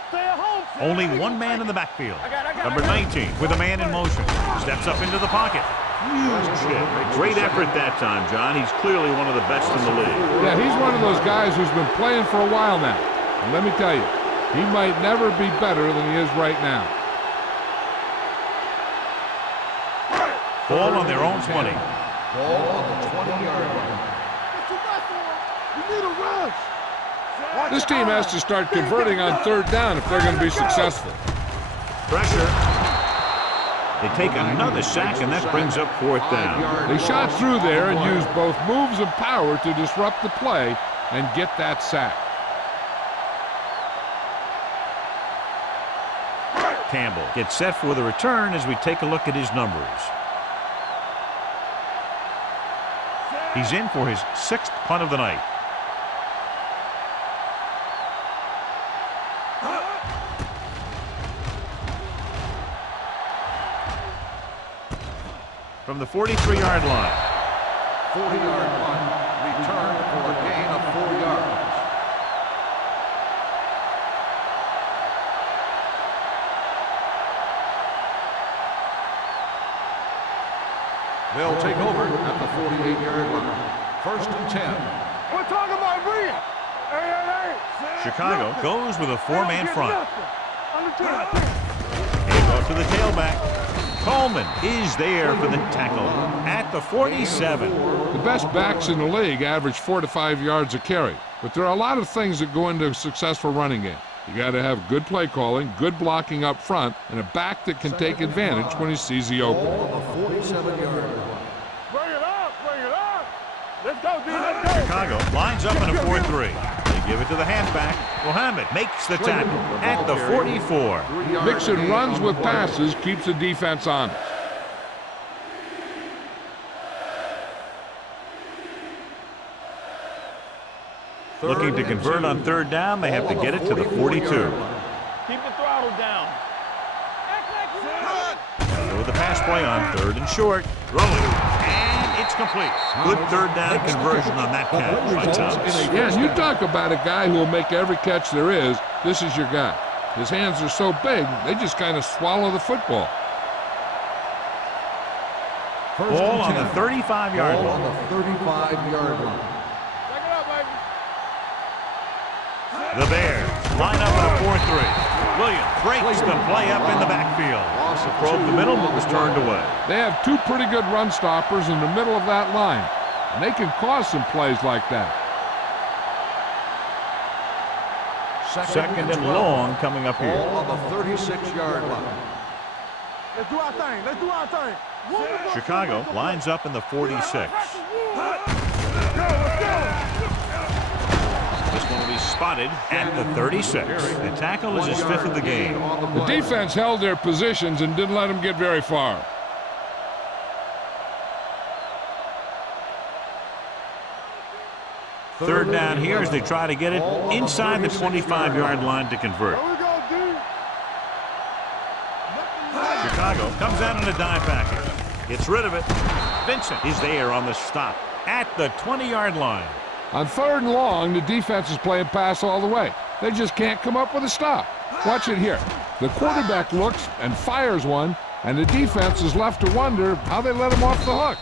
Stay at home. Only one man in the backfield. Number 19 with a man in motion. Steps up into the pocket. Huge hit. Great effort that time, John. He's clearly one of the best in the league. Yeah, he's one of those guys who's been playing for a while now. And let me tell you, he might never be better than he is right now. Ball on their own 20. Ball on the 20-yard line. You need a rush. This team has to start converting on third down if they're going to be successful. Pressure. They take another sack, and that brings up fourth down. They shot through there and used both moves and power to disrupt the play and get that sack. Campbell gets set for the return as we take a look at his numbers. He's in for his 6th punt of the night. From the 43-yard line. 40-yard punt, return for a gain of 4 yards. They'll take over at the 48-yard line. 1st and 10. We're talking about Bree. Hey. Chicago goes with a 4-man front. Understand. And off to the tailback. Coleman is there for the tackle at the 47. The best backs in the league average 4 to 5 yards a carry, but there are a lot of things that go into a successful running game. You got to have good play calling, good blocking up front, and a back that can take advantage when he sees the opening. Ball on the 47-yard line. Bring it up. Let's go, D. Let's go. Chicago lines up in a 4-3. They give it to the halfback. Mohammed makes the tackle at the 44. Mixing runs with passes keeps the defense honest. Looking to convert on third down, they have to get it to the 42. Keep the throttle down. Go with the pass play on 3rd and short. Throwing. And it's complete. Good third down conversion on that catch by Thomas. Yeah, and you talk about a guy who will make every catch there is. This is your guy. His hands are so big, they just kind of swallow the football. Ball on the 35-yard Ball line. on the 35-yard line. Take it up, baby. The Bears line up in a 4-3. Williams breaks the play up in the backfield. Probed the middle, but was turned away. They have 2 pretty good run stoppers in the middle of that line, and they can cause some plays like that. 2nd and long coming up here. Ball on the 36-yard line. Let's do our thing. Chicago lines up in the 46. This one will be spotted at the 36. The tackle is his 5th of the game. The defense held their positions and didn't let them get very far. Third down here as they try to get it inside the 25-yard line to convert. Here we go, D. Chicago comes out in a dime package. Gets rid of it. Vincent is there on the stop at the 20-yard line. On 3rd and long, the defense is playing pass all the way. They just can't come up with a stop. Watch it here. The quarterback looks and fires one, and the defense is left to wonder how they let him off the hook.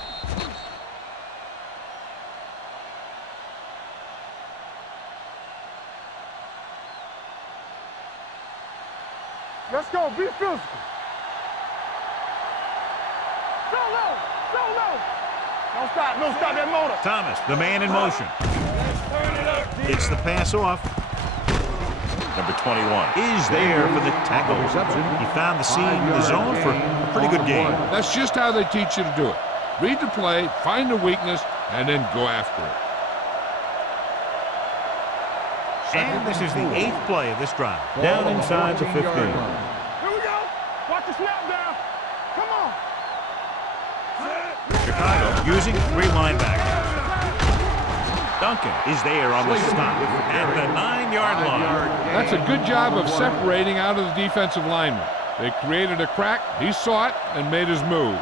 Let's go. Be physical. Go low. Don't stop that motor. Thomas, the man in motion. Gets the pass off. Number 21 is there for the tackle. He found the seam in the zone for a pretty good game. That's just how they teach you to do it. Read the play, find the weakness, and then go after it. And this is the 8th play of this drive. Down inside the 15. Here we go. Watch the snap down. Come on. Chicago using 3 linebackers. Duncan is there on the stop at the 9-yard line. That's a good job of separating out of the defensive lineman. They created a crack, he saw it, and made his move.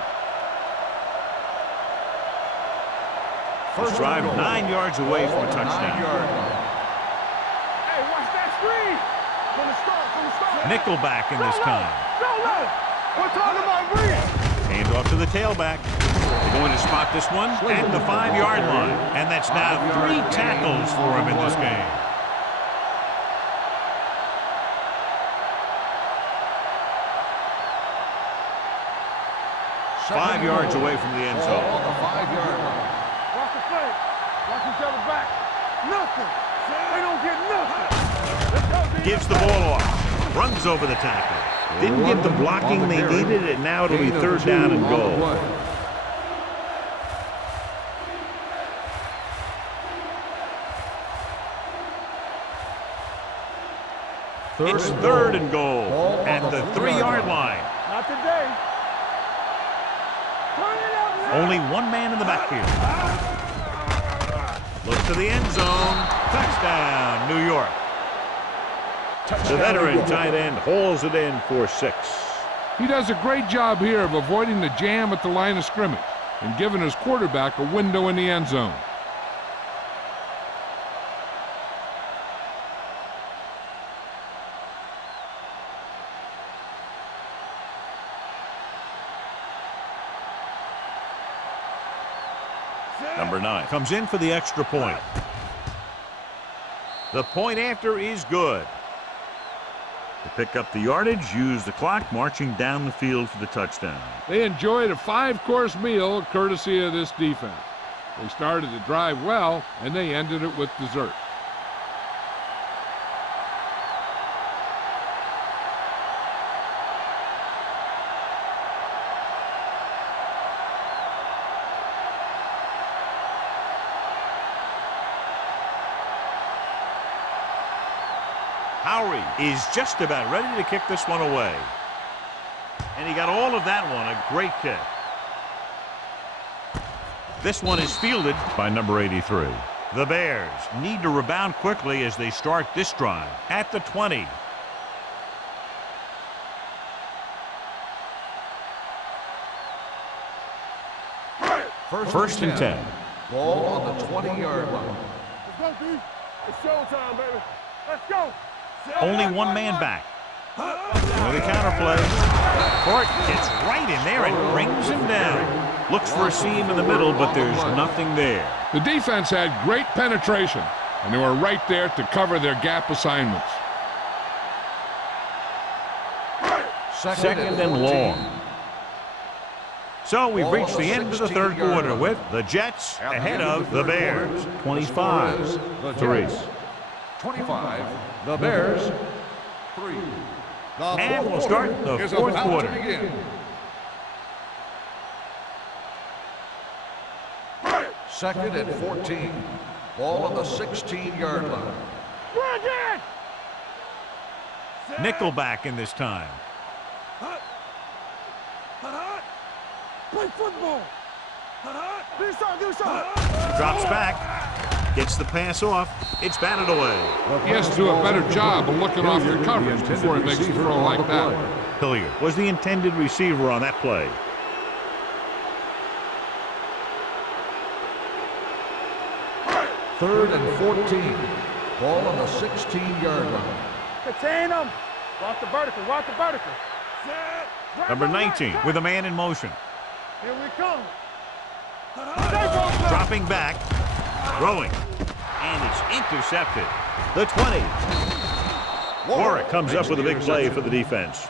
First drive 9 yards away from a touchdown. Hey, watch that screen. From the start. Nickelback in this time. Go low. We're talking about Bree. Hand off to the tailback. They're going to spot this one at the 5-yard line. And that's now 3 tackles for him in this game. 5 yards away from the end zone. On the 5-yard line. Watch the flank. Watch each other back. Nothing. They don't get nothing. Let's go, D. Gives the ball off. Runs over the tackle. Didn't get the blocking they needed, and now it'll be 3rd down and goal. It's 3rd and goal at the 3-yard line. Not today. Turn it up now. Only one man in the backfield. Look to the end zone. Touchdown, New York. The veteran tight end hauls it in for 6. He does a great job here of avoiding the jam at the line of scrimmage and giving his quarterback a window in the end zone. Number 9 comes in for the extra point. The point after is good. To pick up the yardage, use the clock, marching down the field for the touchdown. They enjoyed a 5-course meal courtesy of this defense. They started the drive well, and they ended it with dessert. Howery is just about ready to kick this one away. And he got all of that one, a great kick. This one is fielded by number 83. The Bears need to rebound quickly as they start this drive at the 20. First and 10. Ball on the 20-yard line. Let's go, D. It's showtime, baby. Let's go. Only one man back. With a counterplay. Court gets right in there and brings him down. Looks for a seam in the middle, but there's nothing there. The defense had great penetration, and they were right there to cover their gap assignments. Second and long. So we've reached the end of the 3rd quarter with the Jets ahead of the Bears. 25-3. 25. The Bears. 3. And we'll start the 4th quarter. Second and 14. Ball on the 16-yard line. Nickelback in this time. Play football. Do something. Drops back. Gets the pass off. It's batted away. He has to do a better job of looking off the coverage before he makes a throw like that. Hilliard was the intended receiver on that play. Third and 14. Ball on the 16-yard line. Contain them. Watch the vertical. Watch the vertical. Number 19 with a man in motion. Here we come. Dropping back. Throwing. And it's intercepted. The 20. Warwick comes up with a big play for the defense.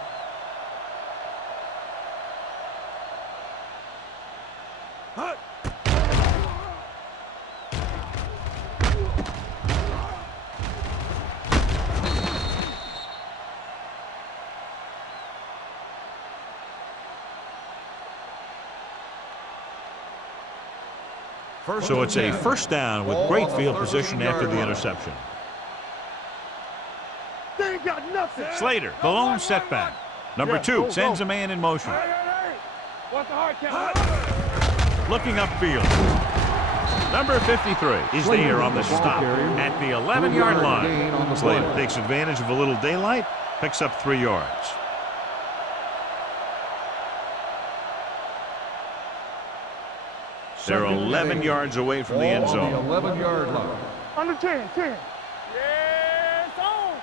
So it's a first down with great field position after the interception. They ain't got nothing. Slater, the lone setback. Number 2 sends a man in motion. What's the hard count? Looking upfield. Number 53 is there on the stop at the 11-yard line. Slater takes advantage of a little daylight, picks up 3 yards. They're 11 yards away from the end zone. On the 11-yard line. Under 10. Yes, on.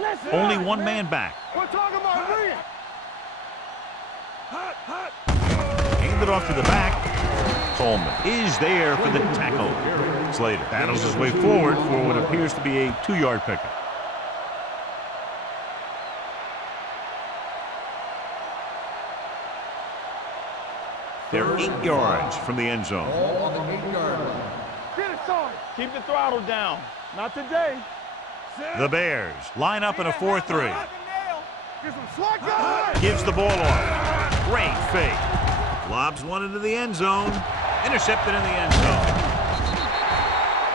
Listen. Only one man back. We're talking about bring it. Handed off to the back. Coleman is there for the tackle. Slater battles his way forward for what appears to be a 2-yard pickup. They're 8 yards from the end zone. Ball on the 8-yard line. Get it, son. Keep the throttle down. Not today. The Bears line up in a 4-3. Get some slack guys. Gives the ball off. Great fake. Lobs one into the end zone. Intercepted in the end zone.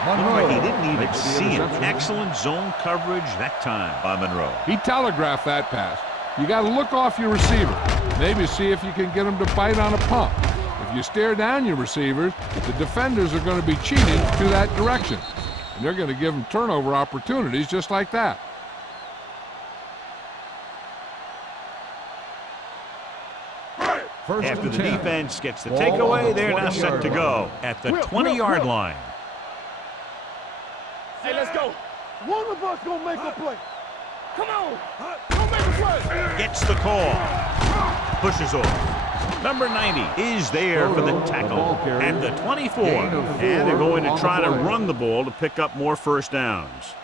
Looked like he didn't even see it. Excellent zone coverage that time by Monroe. He telegraphed that pass. You got to look off your receiver. Maybe see if you can get him to bite on a pump. If you stare down your receivers, the defenders are going to be cheating to that direction. And they're going to give them turnover opportunities just like that. After the defense gets the takeaway, they're now set to go at the 20-yard line. Hey, let's go. One of us gonna make a play. Come on. Don't make a play. Gets the call. Pushes off. Number 90 is there for the tackle at the 24. And they're going to try to run the ball to pick up more first downs.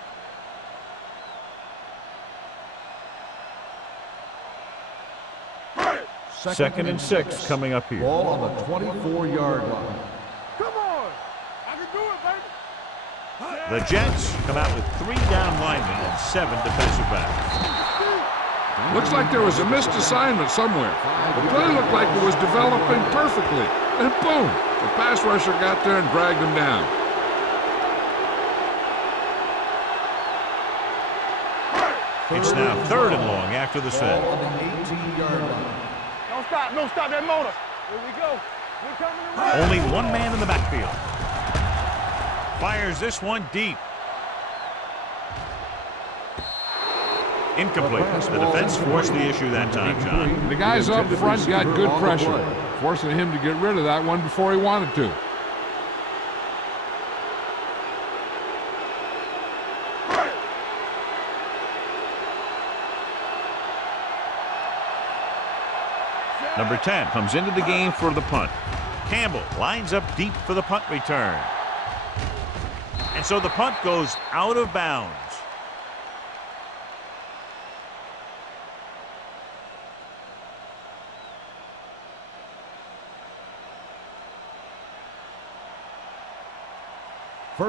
Second and 6 coming up here. Ball on the 24-yard line. Come on. I can do it, baby. The Jets come out with 3 down linemen and 7 defensive backs. Looks like there was a missed assignment somewhere. The play looked like it was developing perfectly. And boom, the pass rusher got there and dragged him down. It's now 3rd and long after the set. Ball on the 18-yard line. Don't stop that motor. Here we go. We're coming around. Only one man in the backfield. Fires this one deep. Incomplete. The defense forced the issue that time, John. The guys up front got good pressure, forcing him to get rid of that one before he wanted to. Number 10 comes into the game for the punt. Campbell lines up deep for the punt return. And so the punt goes out of bounds.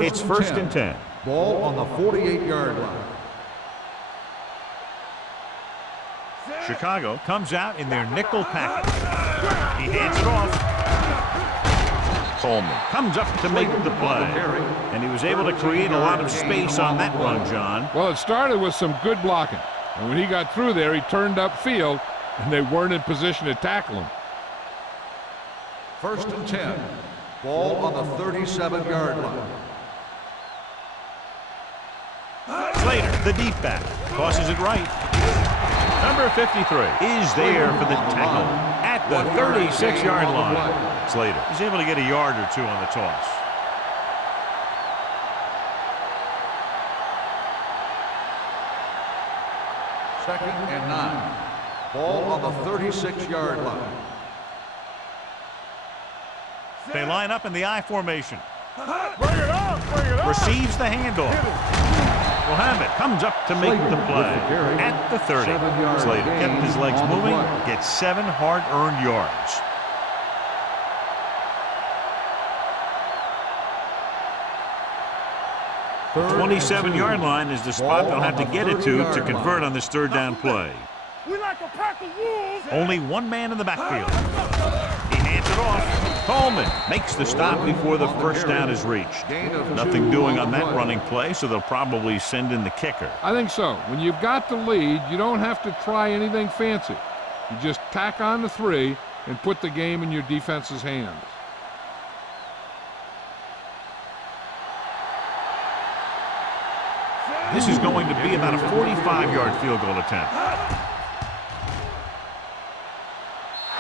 It's 1st and 10. Ball on the 48-yard line. Chicago comes out in their nickel package. He hands it off. Coleman comes up to make the play. And he was able to create a lot of space on that run, John. Well, it started with some good blocking. And when he got through there, he turned upfield, and they weren't in position to tackle him. 1st and 10. Ball on the 37-yard line. Slater, the deep back, tosses it right. Number 53 is there for the tackle at the 36-yard line. Slater is able to get a yard or two on the toss. Second and 9. Ball on the 36-yard line. They line up in the I formation. Bring it on. Bring it on. Receives the handoff. Mohammed comes up to make the play at the 30. Slater kept his legs moving, gets 7 hard-earned yards. The 27-yard line is the spot they'll have to get it to convert on this 3rd down play. We like a pack of wolves. Only one man in the backfield. He hands it off. Coleman makes the stop before the first down is reached. Nothing doing on that running play, so they'll probably send in the kicker. I think so. When you've got the lead, you don't have to try anything fancy. You just tack on the 3 and put the game in your defense's hands. This is going to be about a 45-yard field goal attempt.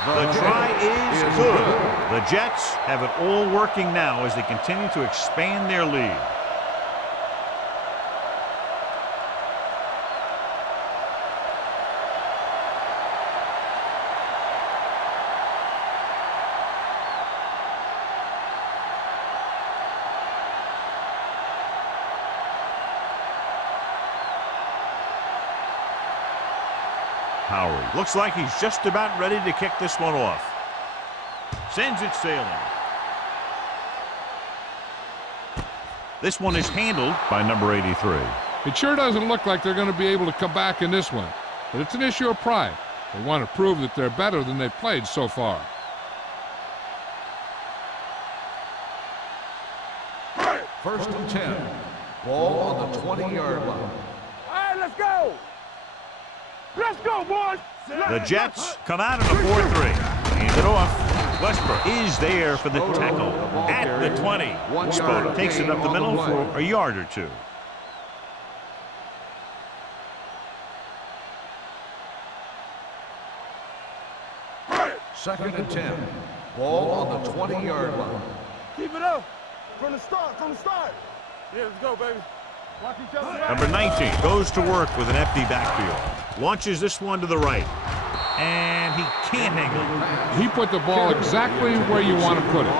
The try is good. The Jets have it all working now as they continue to expand their lead. Howard looks like he's just about ready to kick this one off. Sends it sailing. This one is handled by number 83. It sure doesn't look like they're going to be able to come back in this one, but it's an issue of pride. They want to prove that they're better than they've played so far. First and 10. Ball on the 20-yard line. All right, let's go. Let's go, boys. The Jets come out in a 4-3. Hand it off. Westbrook is there for the tackle at the 20. Spoda takes it up the middle for a yard or two. Second and 10. Ball on the 20-yard line. Keep it up. From the start, from the start. Yeah, let's go, baby. Watch each other back. Number 19 goes to work with an empty backfield. Launches this one to the right. And he can't hang on. He put the ball exactly where you want to put it.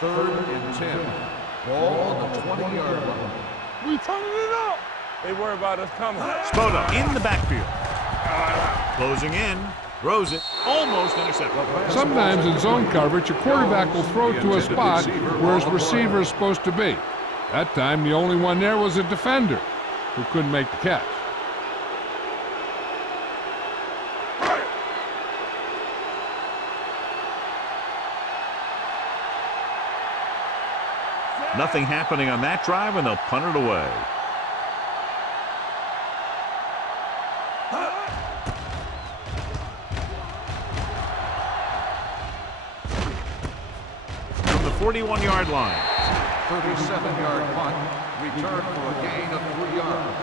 Third and 10. Ball on the 20-yard line. We turning it up. They worry about us coming. Spoda in the backfield. Closing in. Throws it. Almost intercepted. Sometimes in zone coverage, a quarterback will throw to a spot where his receiver is supposed to be. That time, the only one there was a defender who couldn't make the catch. Nothing happening on that drive, and they'll punt it away. From the 41-yard line. 37-yard punt. Return for a gain of 3 yards.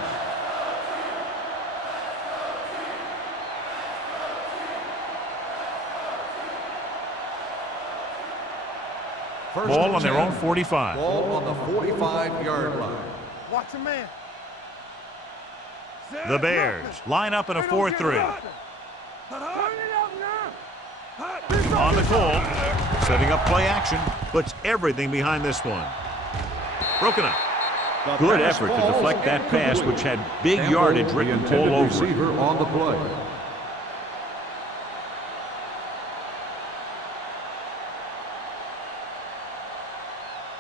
First Ball and on their 10. own 45. Ball on the 45-yard line. Watch a man. The Bears line up in a 4-3. Turn it up now. On the call, setting up play action, puts everything behind this one. Broken up. Good effort to deflect that pass, which had big yardage written all over it. Receiver on the play.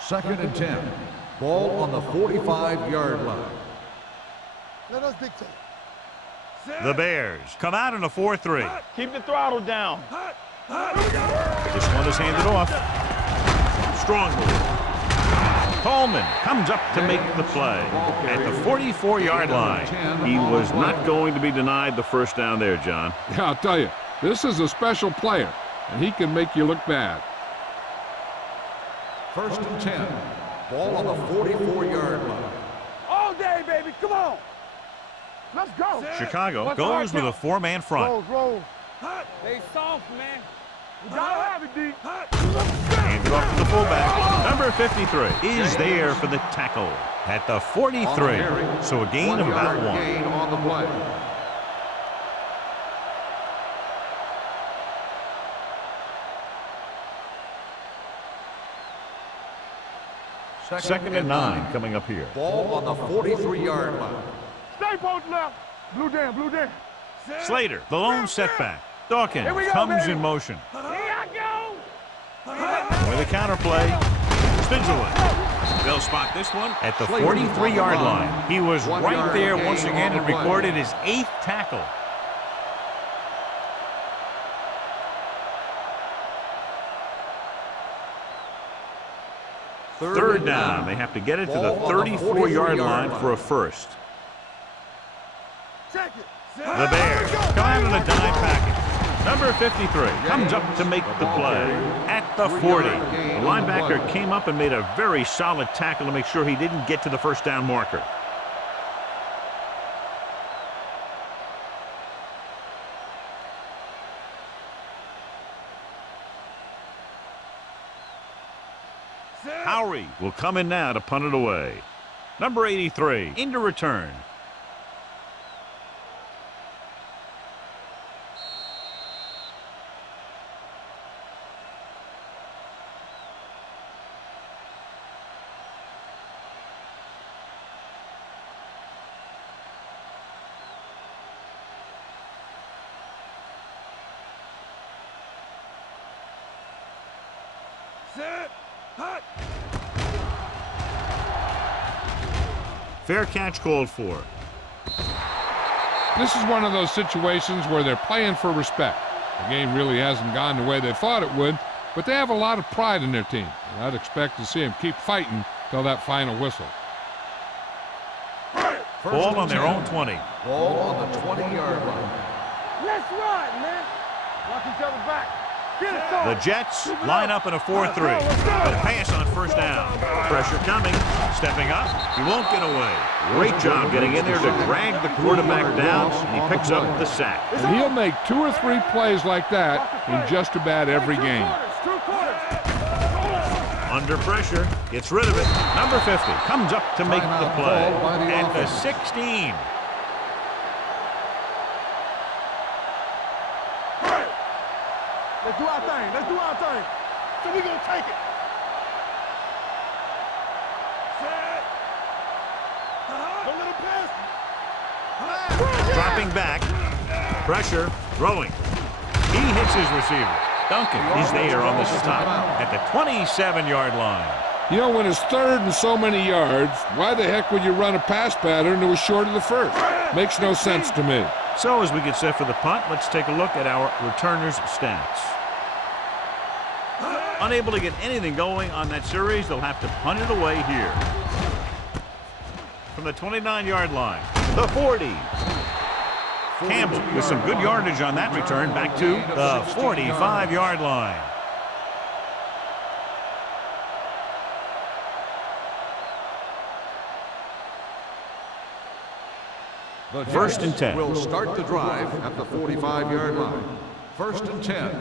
Second and 10. Ball on the 45-yard line. Let us dictate. The Bears come out in a 4-3. Keep the throttle down. This one is handed off. Strong move. Coleman comes up to make the play at the 44-yard line. He was not going to be denied the first down there, John. Yeah, I'll tell you, this is a special player, and he can make you look bad. First and 10. Ball on the 44-yard line. All day, baby. Come on. Let's go. Chicago goes with a 4-man front. Roll. They soft, man. We gotta have it, D. Handed off to the fullback. Number 53 is there for the tackle at the 43. So a gain of about 1. Gain on the play. Second and 9 coming up here. Ball on the 43-yard line. Stay post left. Blue down. Slater, the lone setback. Dawkins Here we go, comes baby. in motion. Here I go. With a counterplay, spins away. They'll spot this one at the 43-yard line. He was right there once again and recorded his 8th tackle. Third down. They have to get it to the 34-yard line for a first. Check it. The Bears come out in a dime package. Number 53 comes up to make the play at the 40. The linebacker came up and made a very solid tackle to make sure he didn't get to the first down marker. Howery will come in now to punt it away. Number 83 into return. Fair catch called for. This is one of those situations where they're playing for respect. The game really hasn't gone the way they thought it would, but they have a lot of pride in their team, and I'd expect to see them keep fighting till that final whistle. Ball on their own 20. Ball on the 20-yard line. Let's ride, man. Lock each other back. Get it The started. Jets line up in a 4-3. The pass on first down. Pressure coming. Stepping up. He won't get away. Great job getting in there to drag the quarterback down, and he picks up the sack. And he'll make 2 or 3 plays like that in just about every game. Under pressure. Gets rid of it. Number 50 comes up to make the play. At the 16. Let's do our thing. Let's do our thing. So we gonna take it. Set. Don't let him pass. Dropping back. Pressure. Throwing. He hits his receiver. Duncan is there on the stop at the 27-yard line. You know, when it's 3rd and so many yards, why the heck would you run a pass pattern that was short of the first? Makes no sense to me. So as we get set for the punt, let's take a look at our returners' stats. Unable to get anything going on that series, they'll have to punt it away here. From the 29-yard line, the 40. Campbell with some good yardage on that return back to the 45-yard line. The First and 10. will start the drive at the 45-yard line. First and 10.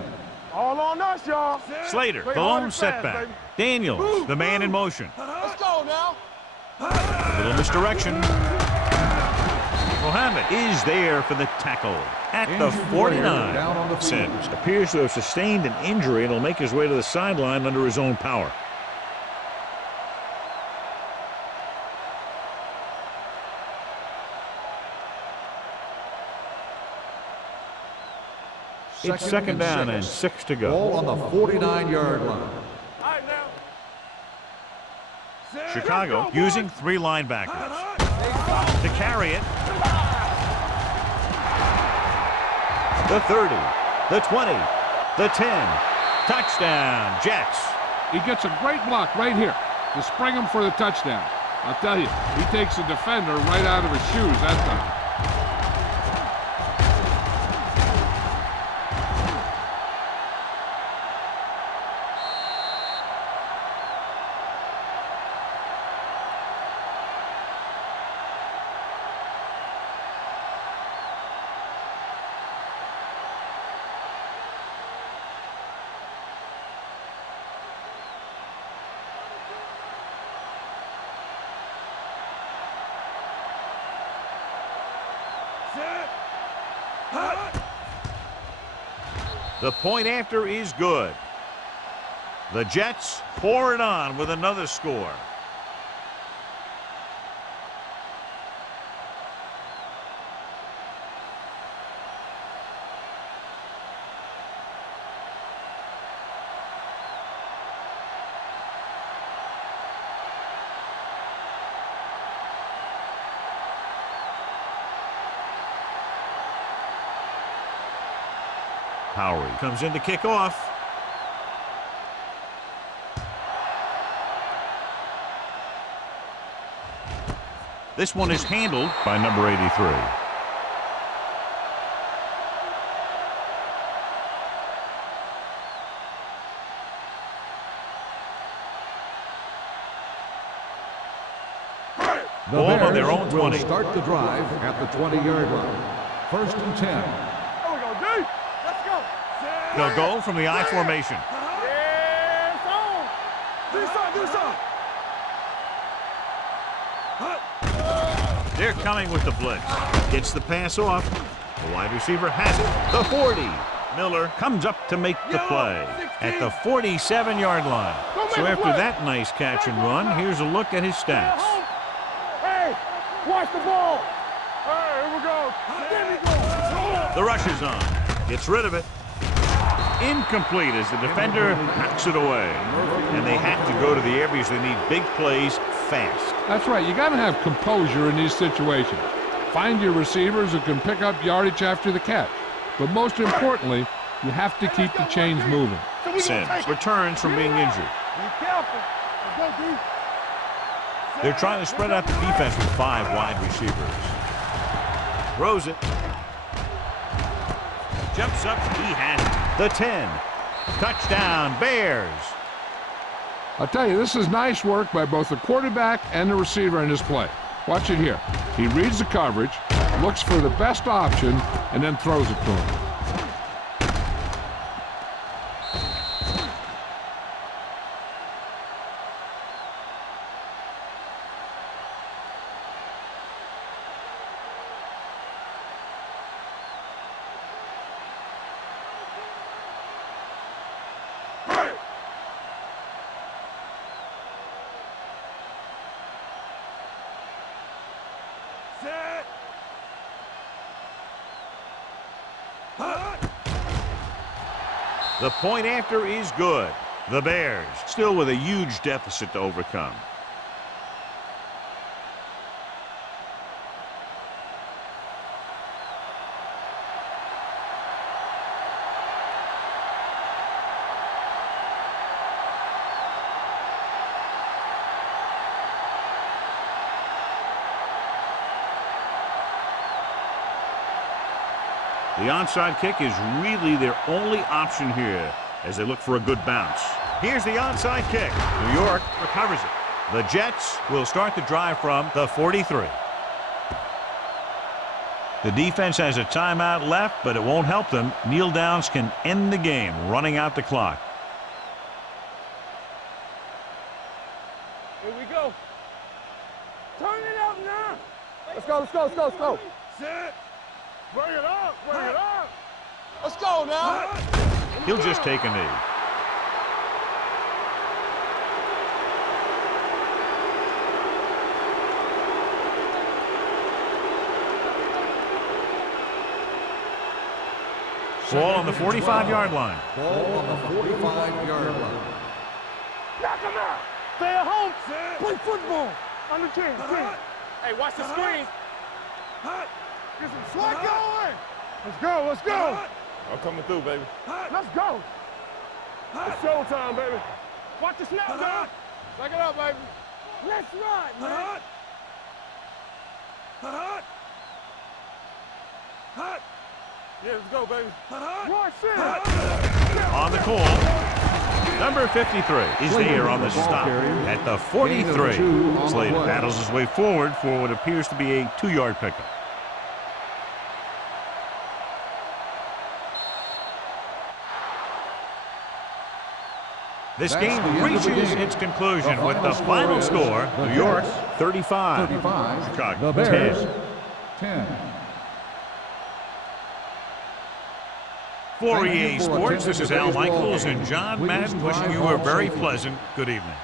All on us, y'all. Slater, Play the hard lone and fast, setback. baby. Daniels, the man in motion. Let's go now. A little misdirection. Mohammed is there for the tackle at the Injured player 49. down on the field. Sims appears to have sustained an injury and will make his way to the sideline under his own power. It's second down and 6 to go. Ball on the 49-yard line. All right now. Set. Chicago Let's go, using boys. 3 linebackers to carry it. The 30, the 20, the 10. Touchdown, Jets. He gets a great block right here to spring him for the touchdown. I'll tell you, he takes the defender right out of his shoes that time. The point after is good. The Jets pour it on with another score. Howery comes in to kick off. This one is handled by number 83. The Ball on their Bears own will 20. start the drive at the 20-yard line. First and 10. There we go, D. Let's go. Set. They'll go from the I formation. Yeah, it's on. Do something. They're coming with the blitz. Gets the pass off. The wide receiver has it. The 40. Miller comes up to make the play at the 47-yard line. So after that nice catch and run, here's a look at his stats. Hey, watch the ball. Hey, here we go. There we go. The rush is on. Gets rid of it. Incomplete as the defender knocks it away. And they have to go to the areas they need big plays fast. That's right. You got to have composure in these situations. Find your receivers who can pick up yardage after the catch. But most importantly, you have to keep the chains moving. Sims returns from being injured. Be careful. Let's go, D. They're trying to spread out the defense with 5 wide receivers. Throws it. Jumps up. He has it. The 10. Touchdown, Bears. I'll tell you, this is nice work by both the quarterback and the receiver in this play. Watch it here. He reads the coverage, looks for the best option, and then throws it to him. The point after is good. The Bears still with a huge deficit to overcome. The onside kick is really their only option here as they look for a good bounce. Here's the onside kick. New York recovers it. The Jets will start the drive from the 43. The defense has a timeout left, but it won't help them. Kneel downs can end the game, running out the clock. Here we go. Turn it up now. Let's go, let's go, let's go, let's go. Sit. Bring it up, bring it up. Let's go now. He'll just take a knee. Ball on the 45-yard line. Ball on the 45-yard line. Knock him out. Stay at home. Play football. On the 10. Hey, watch the screen. Get some swag going. Let's go, let's go. I'm coming through, baby. Let's go. It's showtime, baby. Watch the snap, man. Back it up, baby. Let's run, man. Yeah, let's go, baby. Watch it. On the call, number 53 is there on the stop at the 43. Slade battles his way forward for what appears to be a 2-yard pickup. This game reaches its conclusion with the final score, New York 35, Chicago 10. For EA Sports, this is Al Michaels and John Madden wishing you a very pleasant good evening.